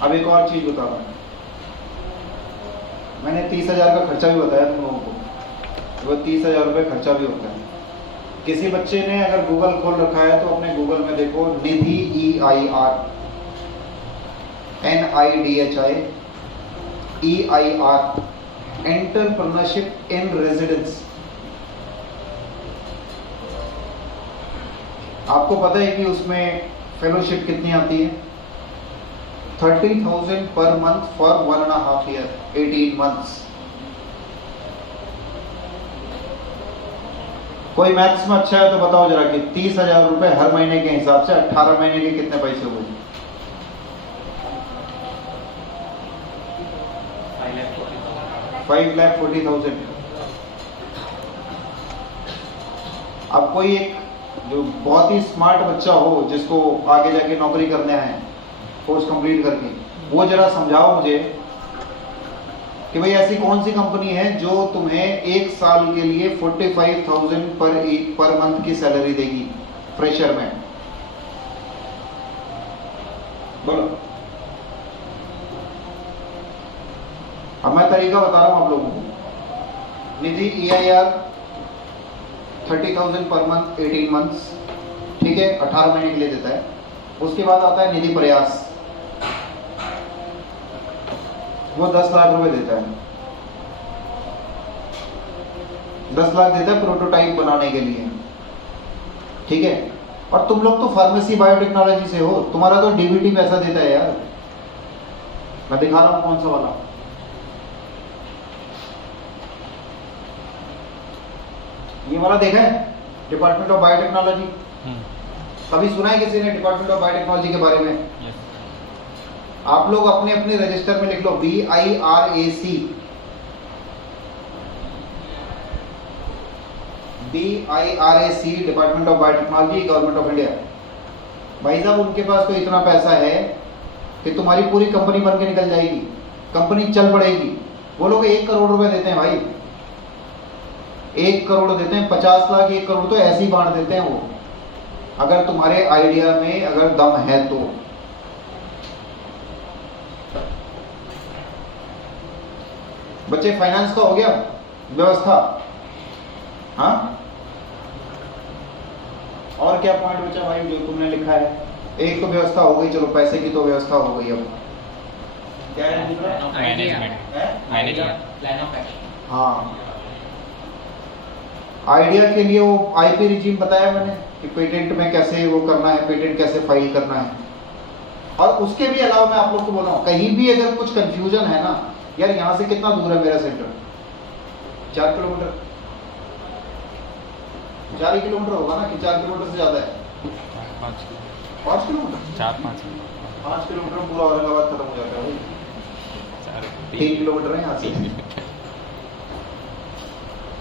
अब एक और चीज बता रहा हूं, मैंने 30,000 का खर्चा भी बताया तुम लोगों को, वो 30,000 रुपये खर्चा भी होता है। किसी बच्चे ने अगर गूगल खोल रखा है तो अपने गूगल में देखो निधि EIR, NIDHI EIR, एंटरप्रेन्योरशिप इन रेजिडेंस। आपको पता है कि उसमें फेलोशिप कितनी आती है? 30,000 per month for 1.5 year, 18 months. कोई मैथ्स में अच्छा है तो बताओ जरा कि 30,000 रुपए हर महीने के हिसाब से 18 महीने के कितने पैसे हुए? 5,40,000। अब कोई एक जो बहुत ही स्मार्ट बच्चा हो जिसको आगे जाके नौकरी करने आए कोर्स कंप्लीट करके, वो जरा समझाओ मुझे कि भाई ऐसी कौन सी कंपनी है जो तुम्हें 1 साल के लिए 45,000 पर मंथ की सैलरी देगी फ्रेशर में? बोलो। अब मैं तरीका बता रहा हूं आप लोगों को। निधि EIR 30,000 पर मंथ, 18 मंथ्स, ठीक है, 18 महीने के लिए देता है। उसके बाद आता है निधि प्रयास, वो 10 लाख रुपए देता है, 10 लाख देता है प्रोटोटाइप बनाने के लिए, ठीक है। और तुम लोग तो फार्मेसी बायोटेक्नोलॉजी से हो, तुम्हारा तो DBT पैसा देता है यार। मैं दिखा रहा हूं कौन सा वाला, ये वाला देखा है, डिपार्टमेंट ऑफ बायोटेक्नोलॉजी। कभी सुना है किसी ने डिपार्टमेंट ऑफ बायोटेक्नोलॉजी के बारे में? आप लोग अपने अपने रजिस्टर में लिख लो BIRAC, BIRAC, department of biotechnology, government of India. भाई साहब उनके पास तो इतना पैसा है कि तुम्हारी पूरी कंपनी बन के निकल जाएगी, कंपनी चल पड़ेगी। वो लोग 1 करोड़ रुपए देते हैं भाई, 1 करोड़ देते हैं, 50 लाख 1 करोड़ तो ऐसे ही बांट देते हैं वो, अगर तुम्हारे आइडिया में अगर दम है तो। बच्चे फाइनेंस का हो गया व्यवस्था, हाँ? और क्या पॉइंट बचा भाई जो तुमने लिखा है? एक तो व्यवस्था हो गई, चलो पैसे की तो व्यवस्था हो गई। अब क्या है दूसरा? मैनेजमेंट। Plan of action. हाँ, आइडिया के लिए वो आईपी रिजीम बताया मैंने कि पेटेंट में कैसे वो करना है, पेटेंट कैसे फाइल करना है। और उसके भी अलावा मैं आप लोग को बोल रहा हूँ, कहीं भी अगर कुछ कंफ्यूजन है ना, यार यहाँ से कितना दूर है मेरा सेंटर? 4 किलोमीटर, 4 किलोमीटर होगा ना, कि 4 किलोमीटर से ज्यादा है? 5 किलोमीटर, 5 किलोमीटर में पूरा औरंगाबाद खत्म हो जाता है भाई। 3 किलोमीटर है यहाँ से।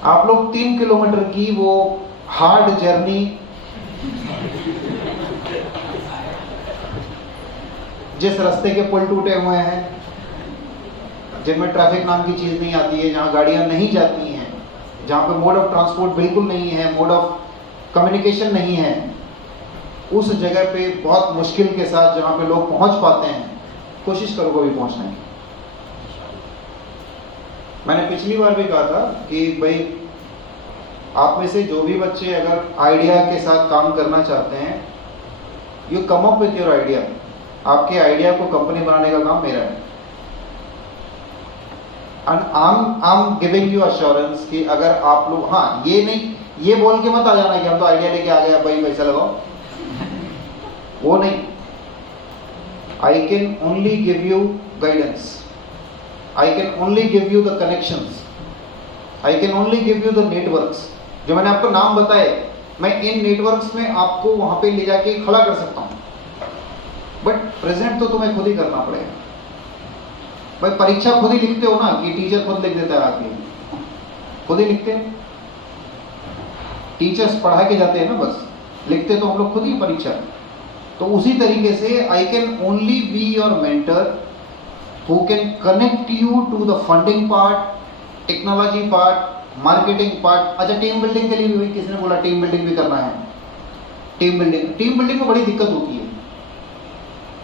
आप लोग 3 किलोमीटर की वो हार्ड जर्नी जिस रास्ते के पुल टूटे हुए हैं, जिनमें ट्रैफिक नाम की चीज नहीं आती है, जहां गाड़ियां नहीं जाती हैं, जहां पे मोड ऑफ ट्रांसपोर्ट बिल्कुल नहीं है, मोड ऑफ कम्युनिकेशन नहीं है, उस जगह पे बहुत मुश्किल के साथ जहां पे लोग पहुंच पाते हैं, कोशिश करो कभी पहुंचने की। मैंने पिछली बार भी कहा था कि भाई आप में से जो भी बच्चे अगर आइडिया के साथ काम करना चाहते हैं, you come up with your idea. आपके आइडिया को कंपनी बनाने का काम मेरा है। And I am giving you assurance कि अगर आप लोग, हाँ ये नहीं, ये बोल के मत आ जाना कि हम तो आइडिया लेके आ गए भाई पैसा लगाओ, वो नहीं। आई can only give you guidance, I can only give you the connections, I can only give you the networks. जो मैंने आपको नाम बताए, मैं इन नेटवर्क्स में आपको वहां पे ले जाके खड़ा कर सकता हूं, बट प्रेजेंट तो तुम्हें खुद ही करना पड़ेगा। भाई परीक्षा खुद ही लिखते हो ना, कि टीचर खुद लिख देता है आके? खुद ही लिखते हैं, टीचर्स पढ़ा के जाते हैं ना, बस लिखते तो हम लोग खुद ही परीक्षा। तो उसी तरीके से I can only be your mentor who can connect you to the funding part, technology part, marketing part. अच्छा, टीम बिल्डिंग के लिए भी किसी ने बोला टीम बिल्डिंग भी करना है। टीम बिल्डिंग में बड़ी दिक्कत होती है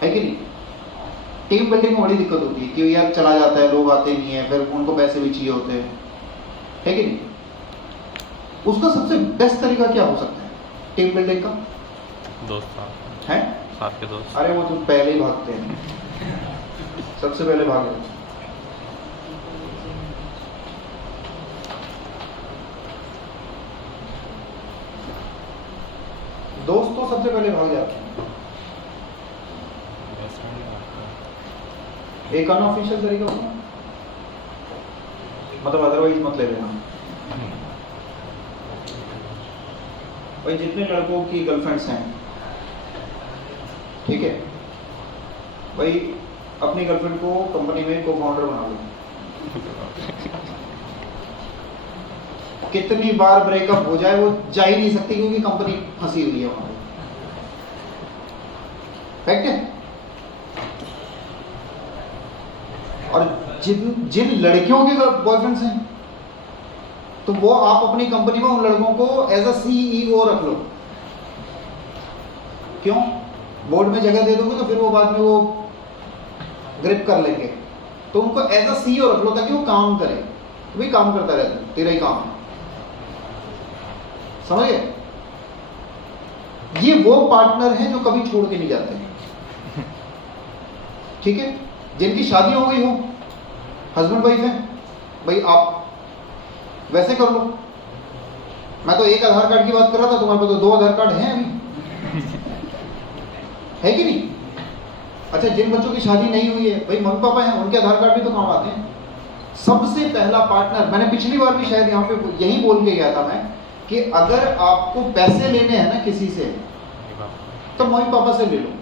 कि नहीं? टीम बिल्डिंग में बड़ी दिक्कत होती है कि यार चला जाता है, लोग आते नहीं है, फिर उनको पैसे भी चाहिए होते हैं, है कि नहीं? उसका सबसे बेस्ट तरीका क्या हो सकता है टीम बिल्डिंग का? दोस्त है, साथ के दोस्त। अरे वो तो पहले ही भागते हैं, सबसे पहले भागे। दोस्त तो सबसे पहले भाग जाते हैं। एक अनऑफिशियल तरीका होगा, मतलब अदरवाइज मत ले लेना। भाई जितने लड़कों की गर्लफ्रेंड्स हैं, ठीक है भाई, अपनी गर्लफ्रेंड को कंपनी में को फाउंडर बना लो। कितनी बार ब्रेकअप हो जाए, वो जा ही नहीं सकती क्योंकि कंपनी फंसी हुई है वहां। फैक्ट है। और जिन लड़कियों के बॉयफ्रेंड्स हैं, तो वो आप अपनी कंपनी में उन लड़कों को एज अ सीईओ रख लो। क्यों? बोर्ड में जगह दे दोगे तो फिर वो बाद में वो ग्रिप कर लेंगे, तो उनको एज अ सीईओ रख लो ताकि वो काम करे। तो भी काम करता रहता, तेरा ही काम है, समझे? ये वो पार्टनर हैं जो कभी छोड़ के नहीं जाते, ठीक है? जिनकी शादी हो गई हो, हस्बैंड वाइफ है, भाई आप वैसे कर लो। मैं तो एक आधार कार्ड की बात कर रहा था, तुम्हारे पास तो 2 आधार कार्ड हैं अभी, है कि नहीं? अच्छा, जिन बच्चों की शादी नहीं हुई है, भाई मम्मी पापा हैं, उनके आधार कार्ड भी तो काम आते हैं। सबसे पहला पार्टनर, मैंने पिछली बार भी शायद यहाँ पे यही बोल के गया था मैं, कि अगर आपको पैसे लेने हैं ना किसी से, तो मम्मी पापा से ले लो।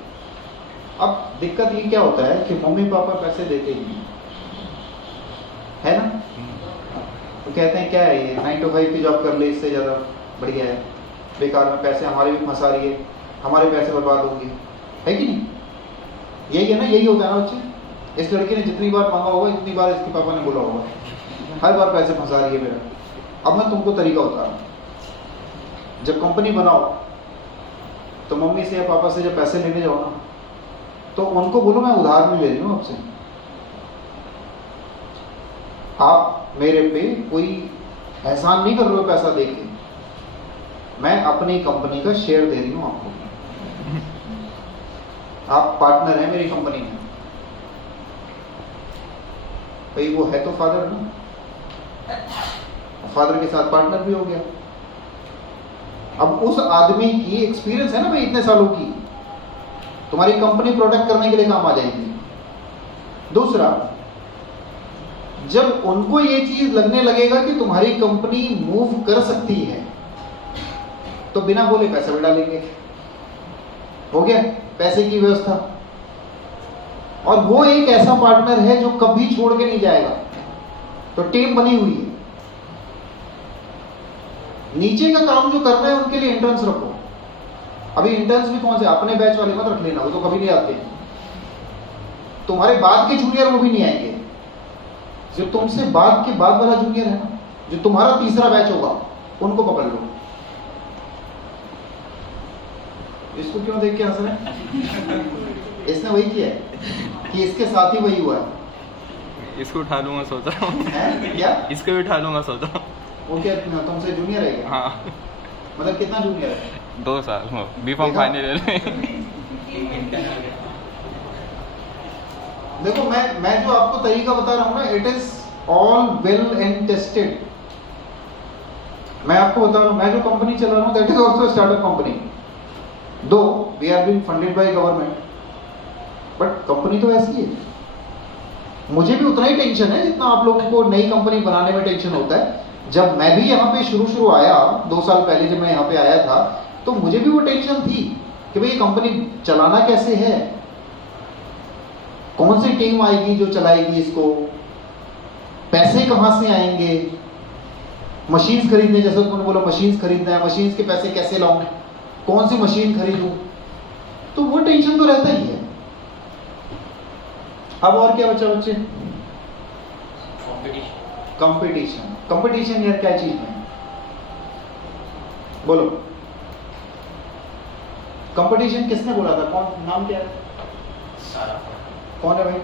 अब दिक्कत ये क्या होता है कि मम्मी पापा पैसे देते ही नहीं, है ना? तो कहते हैं क्या है ये, 9 to 5 की जॉब कर ले, इससे ज्यादा बढ़िया है, बेकार में पैसे हमारे भी फंसा रही है, हमारे पैसे बर्बाद होंगे, है कि नहीं? यही है ना, यही होता है ना बच्चे। इस लड़की ने जितनी बार मांगा होगा इतनी बार इसके पापा ने बोला होगा, हर बार पैसे फंसा रही है मेरा। अब मैं तुमको तरीका बता रहा हूँ। जब कंपनी बनाओ तो मम्मी से या पापा से जब पैसे लेने जाओ ना, तो उनको बोलो मैं उधार नहीं ले रही हूँ आपसे, आप मेरे पे कोई एहसान नहीं कर रहे हो पैसा दे के, मैं अपनी कंपनी का शेयर दे रही हूँ आपको, आप पार्टनर हैं मेरी कंपनी में। भाई वो है तो फादर ना, फादर के साथ पार्टनर भी हो गया। अब उस आदमी की एक्सपीरियंस है ना भाई इतने सालों की, तुम्हारी कंपनी प्रोटेक्ट करने के लिए काम आ जाएगी। दूसरा, जब उनको ये चीज लगने लगेगा कि तुम्हारी कंपनी मूव कर सकती है, तो बिना बोले पैसे भी डालेंगे, हो गया पैसे की व्यवस्था। और वो एक ऐसा पार्टनर है जो कभी छोड़ के नहीं जाएगा, तो टीम बनी हुई है। नीचे का काम जो करना है उनके लिए इंटर्न्स रखो। अभी इंटर्न्स भी कौन से, अपने बैच वाले मत रख लेना, वो तो कभी नहीं आते। तुम्हारे बाद के जूनियर वो भी नहीं आएंगे, जो तुमसे बाद के बाद वाला जूनियर है ना, जो तुम्हारा तीसरा बैच होगा, उनको पकड़ लो। इसको क्यों देख के हंस रहे हैं? इसने वही किया है कि इसके साथ ही वही हुआ है। इसको उठा लूंगा सोच रहा हूँ। क्या? इसको भी उठा लूंगा सोच रहा हूँ। वो क्या तुमसे जूनियर है क्या? हाँ, मतलब कितना जूनियर है? 2 साल B.Pharm फाइनल ईयर। देखो मैं जो आपको तरीका बता रहा हूँ ना, it is all well and tested. मैं आपको बता रहा हूँ, मैं जो कंपनी चला रहा हूँ that is also startup company, though we are being funded by government, but company तो ऐसी है। मुझे भी उतना ही टेंशन है जितना आप लोगों को नई कंपनी बनाने में टेंशन होता है। जब मैं भी यहाँ पे शुरू आया 2 साल पहले, जब मैं यहाँ पे आया था, तो मुझे भी वो टेंशन थी कि भाई ये कंपनी चलाना कैसे है, कौन सी टीम आएगी जो चलाएगी इसको, पैसे कहाँ से आएंगे, मशीन्स खरीदने, जैसे तुमने बोला मशीन्स खरीदना है, मशीन्स के पैसे कैसे लाऊं, कौन सी मशीन खरीदूं, तो वो टेंशन तो रहता ही है। अब और क्या बचा बच्चे? कंपटीशन। कंपटीशन यार क्या चीज है, बोलो। कंपटीशन किसने बोला था? कौन, नाम क्या है? सारा कौन है भाई?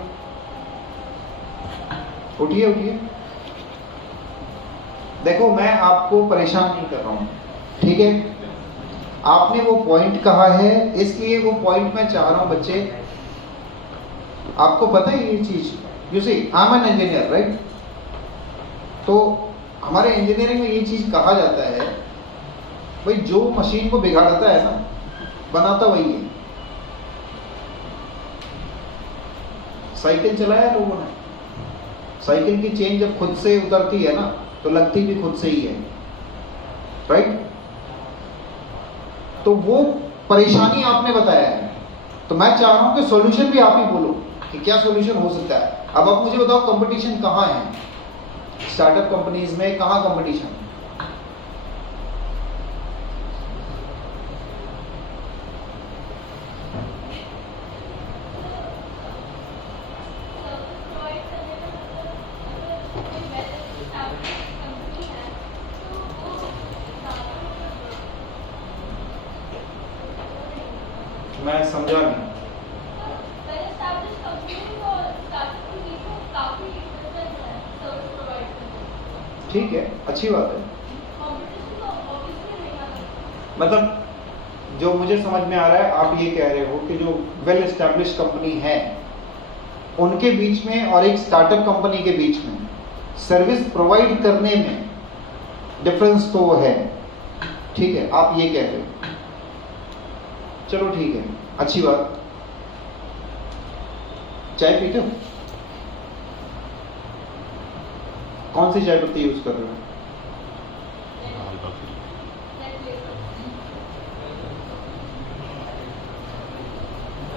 उठिए उठिए। देखो मैं आपको परेशान नहीं कर रहा हूं, ठीक है? आपने वो पॉइंट कहा है, इसलिए वो पॉइंट मैं चाह रहा हूं बच्चे, आपको पता है ये चीज। You see I am an engineer, right? तो हमारे इंजीनियरिंग में ये चीज कहा जाता है, भाई जो मशीन को बिगाड़ता है ना, बनाता वही है। साइकिल चलाया लोगों ने, साइकिल की चेन जब खुद से उतरती है ना, तो लगती भी खुद से ही है, राइट? तो वो परेशानी आपने बताया है, तो मैं चाह रहा हूं कि सॉल्यूशन भी आप ही बोलो कि क्या सॉल्यूशन हो सकता है। अब आप मुझे बताओ कंपटीशन कहाँ है? स्टार्टअप कंपनीज में कहाँ कंपटीशन? मैं समझा नहीं। ठीक है, अच्छी बात है। मतलब जो मुझे समझ में आ रहा है, आप ये कह रहे हो कि जो वेल एस्टैब्लिश कंपनी है उनके बीच में और एक स्टार्टअप कंपनी के बीच में सर्विस प्रोवाइड करने में डिफरेंस तो है, ठीक है? आप ये कह रहे हो, चलो ठीक है, अच्छी बात। चाय पीते हो? कौन सी चाय पत्ती यूज कर रहे हो?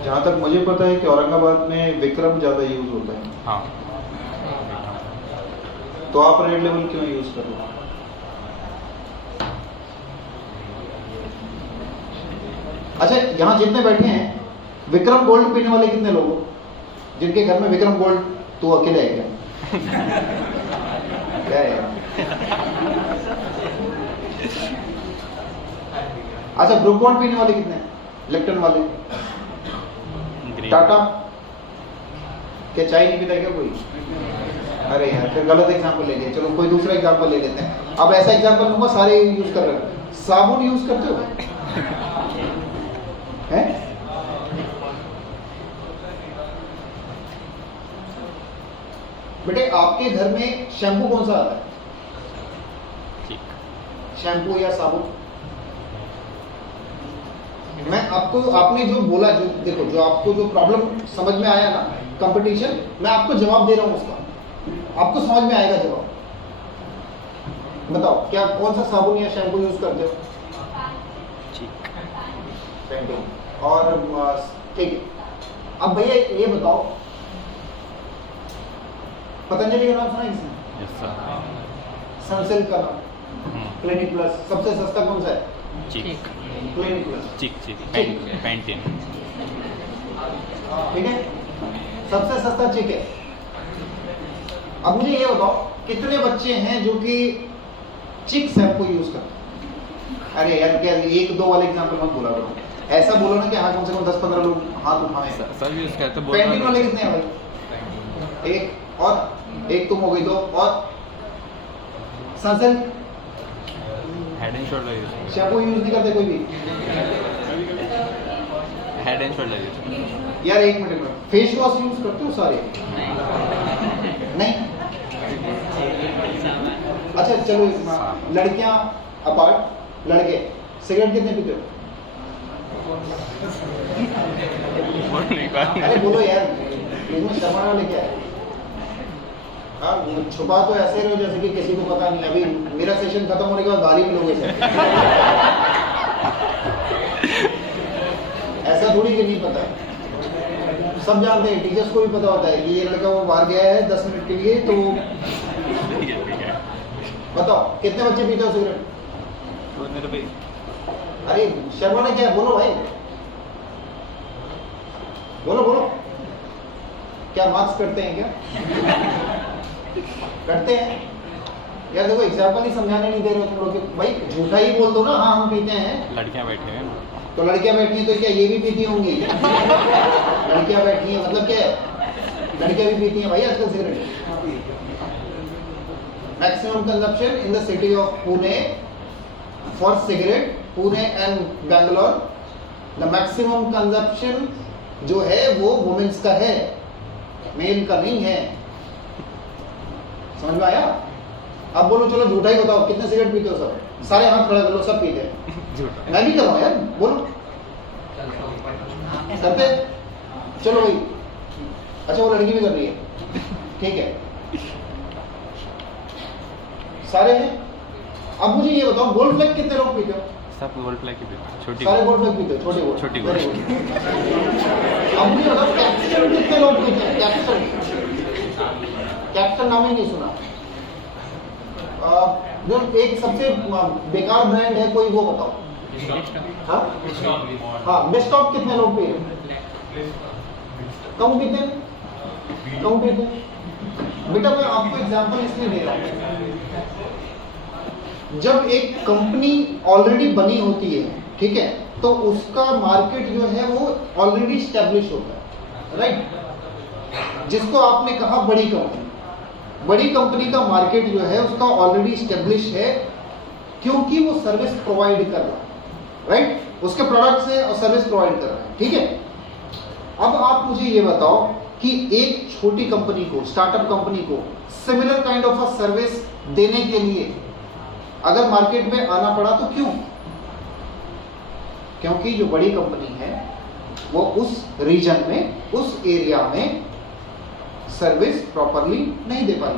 जहां तक मुझे पता है कि औरंगाबाद में विक्रम ज्यादा यूज होता है। हाँ, तो आप रेड लेवल क्यों यूज कर रहे हो? अच्छा, यहाँ जितने बैठे हैं विक्रम गोल्ड पीने वाले कितने लोग हो? जिनके घर में विक्रम गोल्ड, तू अकेले है क्या? क्या है? अच्छा, ब्रुक बॉन्ड पीने वाले कितने हैं? लिप्टन वाले? टाटा? क्या चाय नहीं पीता क्या कोई? अरे यार, फिर गलत एग्जाम्पल ले लिया। चलो कोई दूसरा एग्जाम्पल ले लेते हैं। अब ऐसा एग्जाम्पल लूंगा, सारे यूज कर रहे हो। साबुन यूज करते हो हैं? बेटे आपके घर में शैम्पू कौन सा आता है? शैम्पू या साबुन? मैं आपको, आपने जो बोला, जो देखो, जो आपको जो प्रॉब्लम समझ में आया ना, कंपटीशन, मैं आपको जवाब दे रहा हूं उसका, आपको समझ में आएगा जवाब। बताओ, क्या कौन सा साबुन या शैम्पू यूज करते हो? पेंटिंग। और ठीक है, अब भैया ये बताओ, पतंजलि का नाम सुना है किसने? Yes sir. सनसिल्क का नाम, क्लिनिक प्लस। सबसे सस्ता कौन सा है? चिक क्लिनिक प्लस। चिक पैंटीन। ठीक है, सबसे सस्ता चिक है। अब मुझे ये बताओ, कितने बच्चे हैं जो कि चिक शैम्पू यूज करते हैं? अरे यार, क्या एक दो वाले एग्जांपल मत बोला करो, ऐसा बोलो ना कि हाँ कम से कम 10-15 लोग हाथ उठाए। सब यूज करते। पेंटिंग वाले कितने हैं भाई? एक, और एक तुम हो गई, दो, और Sunsilk head and shoulder use. Shampoo use नहीं करते कोई भी? Head and shoulder use. यार एक मिनट, फेस वॉश यूज करते हो सारे? नहीं। अच्छा चलो, लड़कियां अपार्ट, लड़के सिगरेट कितने पीते हो? अरे बोलो यार, इसमें शर्माने वाले क्या है? हाँ, छुपा तो ऐसे रहो जैसे कि किसी को पता नहीं। अभी मेरा सेशन खत्म होने के बाद गाली मिलोगे सर। ऐसा थोड़ी कि नहीं पता है, सब जानते हैं, टीचर्स को भी पता होता है कि ये लड़का वो बाहर गया है 10 मिनट के लिए। तो बताओ, कितने बच्चे पीते हो सिगरेट? अरे शर्माने क्या है, बोलो भाई, बोलो बोलो। क्या मार्क्स करते हैं क्या? करते हैं यार। देखो, एग्जाम्पल ही समझाने नहीं दे रहे हो तुम लोग। भाई झूठा ही बोल दो ना, हाँ हम पीते हैं। लड़कियां बैठी हैं तो लड़कियां बैठी हैं तो क्या ये भी पीती होंगी? लड़कियां बैठी हैं मतलब क्या है? लड़कियां भी पीती हैं भाई आजकल cigarette. Maximum consumption in the city of Pune for cigarette, Pune and Bangalore. The maximum consumption जो है वो वुमेन्स का है, मेल का नहीं है। समझ में आया? अब बोलो, चलो झूठा ही बताओ, कितने सिगरेट पीते हो सब? सारे हाथ खड़ा कर लो, सब पीते हैं। मैं भी कर रहा हूं यार, बोलो। करते? चलो भाई। अच्छा, वो लड़की भी कर रही है, ठीक है, सारे हैं। अब मुझे ये बताओ, गोल्ड फ्लैग कितने लोग पीते हो? सब गोल्ड फ्लैग की पीते। छोटी सारे गोल्ड फ्लैग पीते हो? छोटे गोल्ड? छोटी गोल्ड। अब मुझे बताओ, कैप्टन कितने लोग पीते हैं? कैप्टन नाम ही नहीं सुना। जो एक सबसे बेकार ब्रांड है कोई, वो बताओ। हाँ, बेस्टॉप कितने लोग पी रहे हैं? कम पीते हैं? कम पीते हैं? बेटा मैं आपको एग्जांपल इसलिए दे रहा हूँ, जब एक कंपनी ऑलरेडी बनी होती है, ठीक है, तो उसका मार्केट जो है वो ऑलरेडी स्टैब्लिश होता है, राइट? जिसको आपने कहा बड़ी कंपनी, बड़ी कंपनी का मार्केट जो है उसका ऑलरेडी स्टैब्लिश है, क्योंकि वो सर्विस प्रोवाइड कर रहा है, राइट? उसके प्रोडक्ट्स है और सर्विस प्रोवाइड कर रहा है, ठीक है। अब आप मुझे ये बताओ कि एक छोटी कंपनी को, स्टार्टअप कंपनी को similar kind of a service देने के लिए अगर मार्केट में आना पड़ा तो क्यों? क्योंकि जो बड़ी कंपनी है वो उस रीजन में, उस एरिया में सर्विस प्रॉपरली नहीं दे पाई।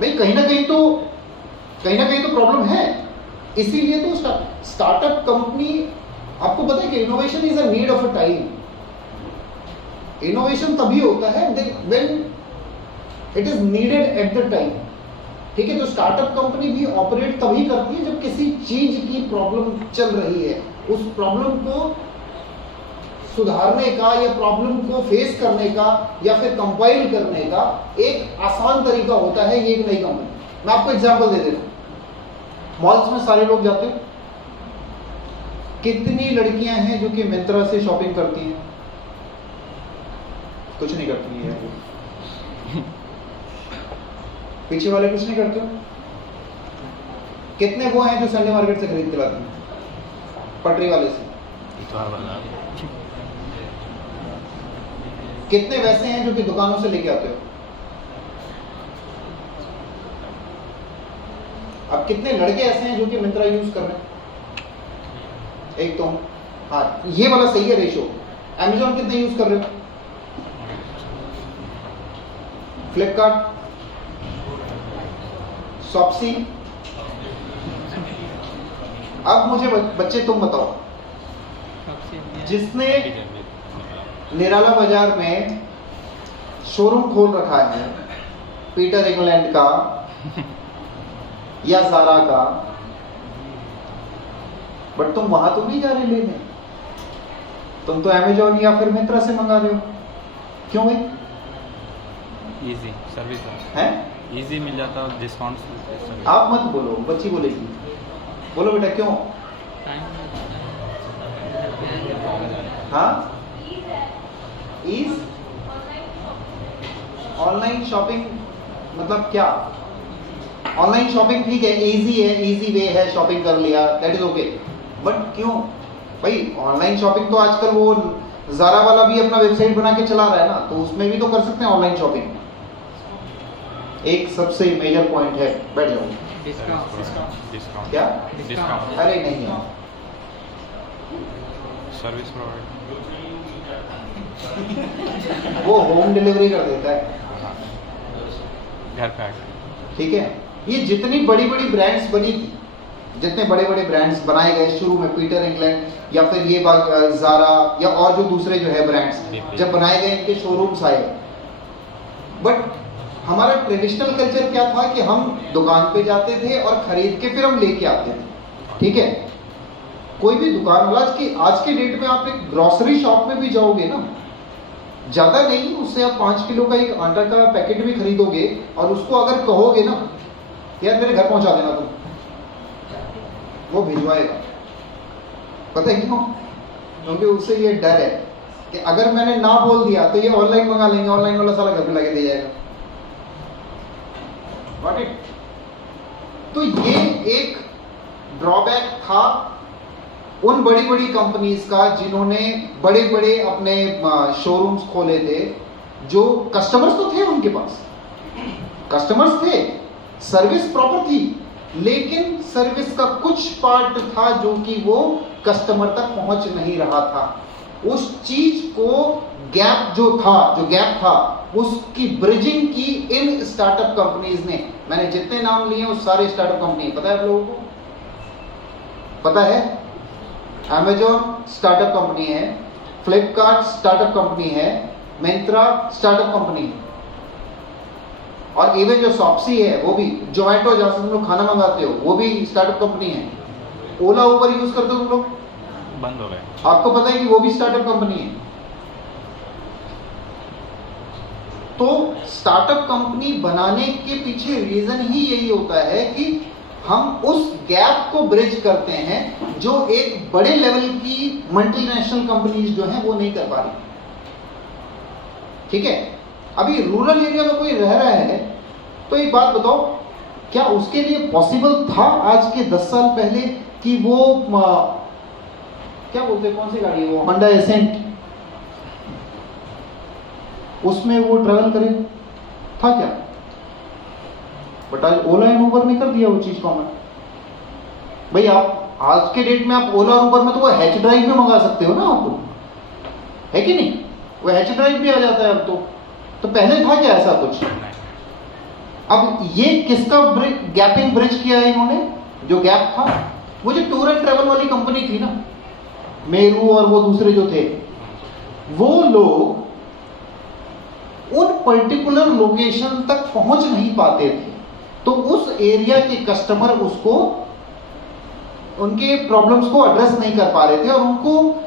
भाई कहीं ना कहीं तो प्रॉब्लम है। इसीलिए तो स्टार्टअप कंपनी, आपको पता है कि innovation is a need of a time. Innovation तभी होता है when it is needed at the time, ठीक है। तो स्टार्टअप कंपनी भी ऑपरेट तभी करती है जब किसी चीज की प्रॉब्लम चल रही है, उस प्रॉब्लम को सुधारने का या प्रॉब्लम को फेस करने का या फिर कंपाइल करने का एक आसान तरीका होता है ये एक नई कंपनी। मैं आपको एग्जांपल दे देता हूं। मॉल्स में सारे लोग जाते हैं, कितनी लड़कियां हैं जो कि मिंत्रा से शॉपिंग करती हैं? कुछ नहीं करती है। पीछे वाले कुछ नहीं करते हो? कितने वो हैं जो संडे मार्केट से खरीद के लाते हैं पटरी वाले से? कितने वैसे हैं जो कि दुकानों से लेके आते हो? अब कितने लड़के ऐसे हैं जो कि मिंत्रा यूज कर रहे हैं? एक तो हाँ, ये वाला सही है रेशो। अमेजॉन कितने यूज कर रहे हो? फ्लिपकार्ट, शॉप्सी। अब मुझे बच्चे तुम बताओ, जिसने निराला बाजार में शोरूम खोल रखा है पीटर इंग्लैंड का या ज़ारा का, बट तुम वहां तो नहीं जा रहे लेने, तुम तो अमेजॉन या फिर मिंत्रा से मंगा रहे हो। क्यों भाई? इजी सर्विस है, इजी मिल जाता है, डिस्काउंट। आप मत बोलो, बच्ची बोलेगी। बोलो बेटा क्यों? हाँ, ईज ऑनलाइन शॉपिंग मतलब क्या? ऑनलाइन शॉपिंग ठीक है, इजी है, इजी वे है, शॉपिंग कर लिया, दैट इज ओके। बट क्यों भाई? ऑनलाइन शॉपिंग तो आजकल वो ज़ारा वाला भी अपना वेबसाइट बना के चला रहा है ना, तो उसमें भी तो कर सकते हैं ऑनलाइन शॉपिंग। एक सबसे मेजर पॉइंट है, बैठ जाओ। डिस्काउंट क्या? डिस्काउंट अरे नहीं है, सर्विस प्रोवाइड, वो होम डिलीवरी कर देता है। घर पे आके। ठीक है, ये जितनी बड़ी बड़ी ब्रांड्स बनी थी, जितने बड़े बड़े ब्रांड्स बनाए गए शुरू में, पीटर इंग्लैंड या फिर ये ज़ारा या और जो दूसरे जो है ब्रांड्स, जब बनाए गए इनके शोरूम्स आए, बट हमारा ट्रेडिशनल कल्चर क्या था कि हम दुकान पे जाते थे और खरीद के फिर हम लेके आते थे। ठीक है, कोई भी दुकान वाला आज के डेट में आप एक ग्रोसरी शॉप में भी जाओगे ना, ज्यादा नहीं, उससे आप 5 किलो का एक आटा का पैकेट भी खरीदोगे और उसको अगर कहोगे ना यार मेरे घर पहुंचा देना तुम, वो भिजवाएगा। पता है क्यों? क्योंकि उससे ये डर है कि अगर मैंने ना बोल दिया तो ये ऑनलाइन मंगा लेंगे, ऑनलाइन वाला साला घर पे लाके दे जाएगा। Got it? तो ये एक ड्रॉबैक था उन बड़ी बड़ी कंपनीज का जिन्होंने बड़े बड़े अपने शोरूम्स खोले थे, जो कस्टमर्स तो थे उनके पास, कस्टमर्स थे, सर्विस प्रॉपर थी, लेकिन सर्विस का कुछ पार्ट था जो कि वो कस्टमर तक पहुंच नहीं रहा था। उस चीज को जो गैप था उसकी ब्रिजिंग की इन स्टार्टअप कंपनीज ने। मैंने जितने नाम लिए उस सारे स्टार्टअप कंपनी, पता है आप लोगों को? पता है? अमेजॉन स्टार्टअप कंपनी है, फ्लिपकार्ट स्टार्टअप कंपनी है, मिंत्रा स्टार्टअप कंपनी है, और इवन जो शॉप्सी है वो भी, जोमेटो जहां से तुम लोग खाना मंगाते हो वो भी स्टार्टअप कंपनी है। ओला उबर यूज करते हो तुम लोग? बंद हो गए। आपको पता है कि वो भी स्टार्टअप कंपनी है। तो स्टार्टअप कंपनी बनाने के पीछे रीजन ही यही होता है कि हम उस गैप को ब्रिज करते हैं जो एक बड़े लेवल की मल्टीनेशनल कंपनीज जो हैं वो नहीं कर पा रही। ठीक है, अभी रूरल एरिया में कोई रह रहा है तो एक बात बताओ, क्या उसके लिए पॉसिबल था आज के 10 साल पहले कि वो क्या बोलते हैं, कौन सी गाड़ी है वो, होंडा एसेंट, उसमें वो ट्रेवल करे? था क्या? बट आज ओला एंड उबर ने कर दिया वो चीज कॉमन। भाई आप आज के डेट में आप ओला और उबर में तो वो हैच ड्राइव में मंगा सकते हो ना, आपको है कि नहीं? वो हैच ड्राइव भी आ जाता है अब तो पहले था क्या ऐसा कुछ? अब ये किसका गैपिंग ब्रिज किया है इन्होंने? जो गैप था वो जो टूर एंड ट्रेवल वाली कंपनी थी ना, मेरू और वो दूसरे जो थे, वो लोग उन पर्टिकुलर लोकेशन तक पहुंच नहीं पाते थे, तो उस एरिया के कस्टमर उसको उनके प्रॉब्लम्स को एड्रेस नहीं कर पा रहे थे और उनको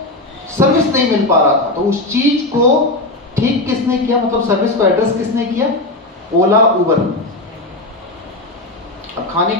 सर्विस नहीं मिल पा रहा था। तो उस चीज को ठीक किसने किया, मतलब सर्विस को एड्रेस किसने किया? ओला, उबर। अब खाने के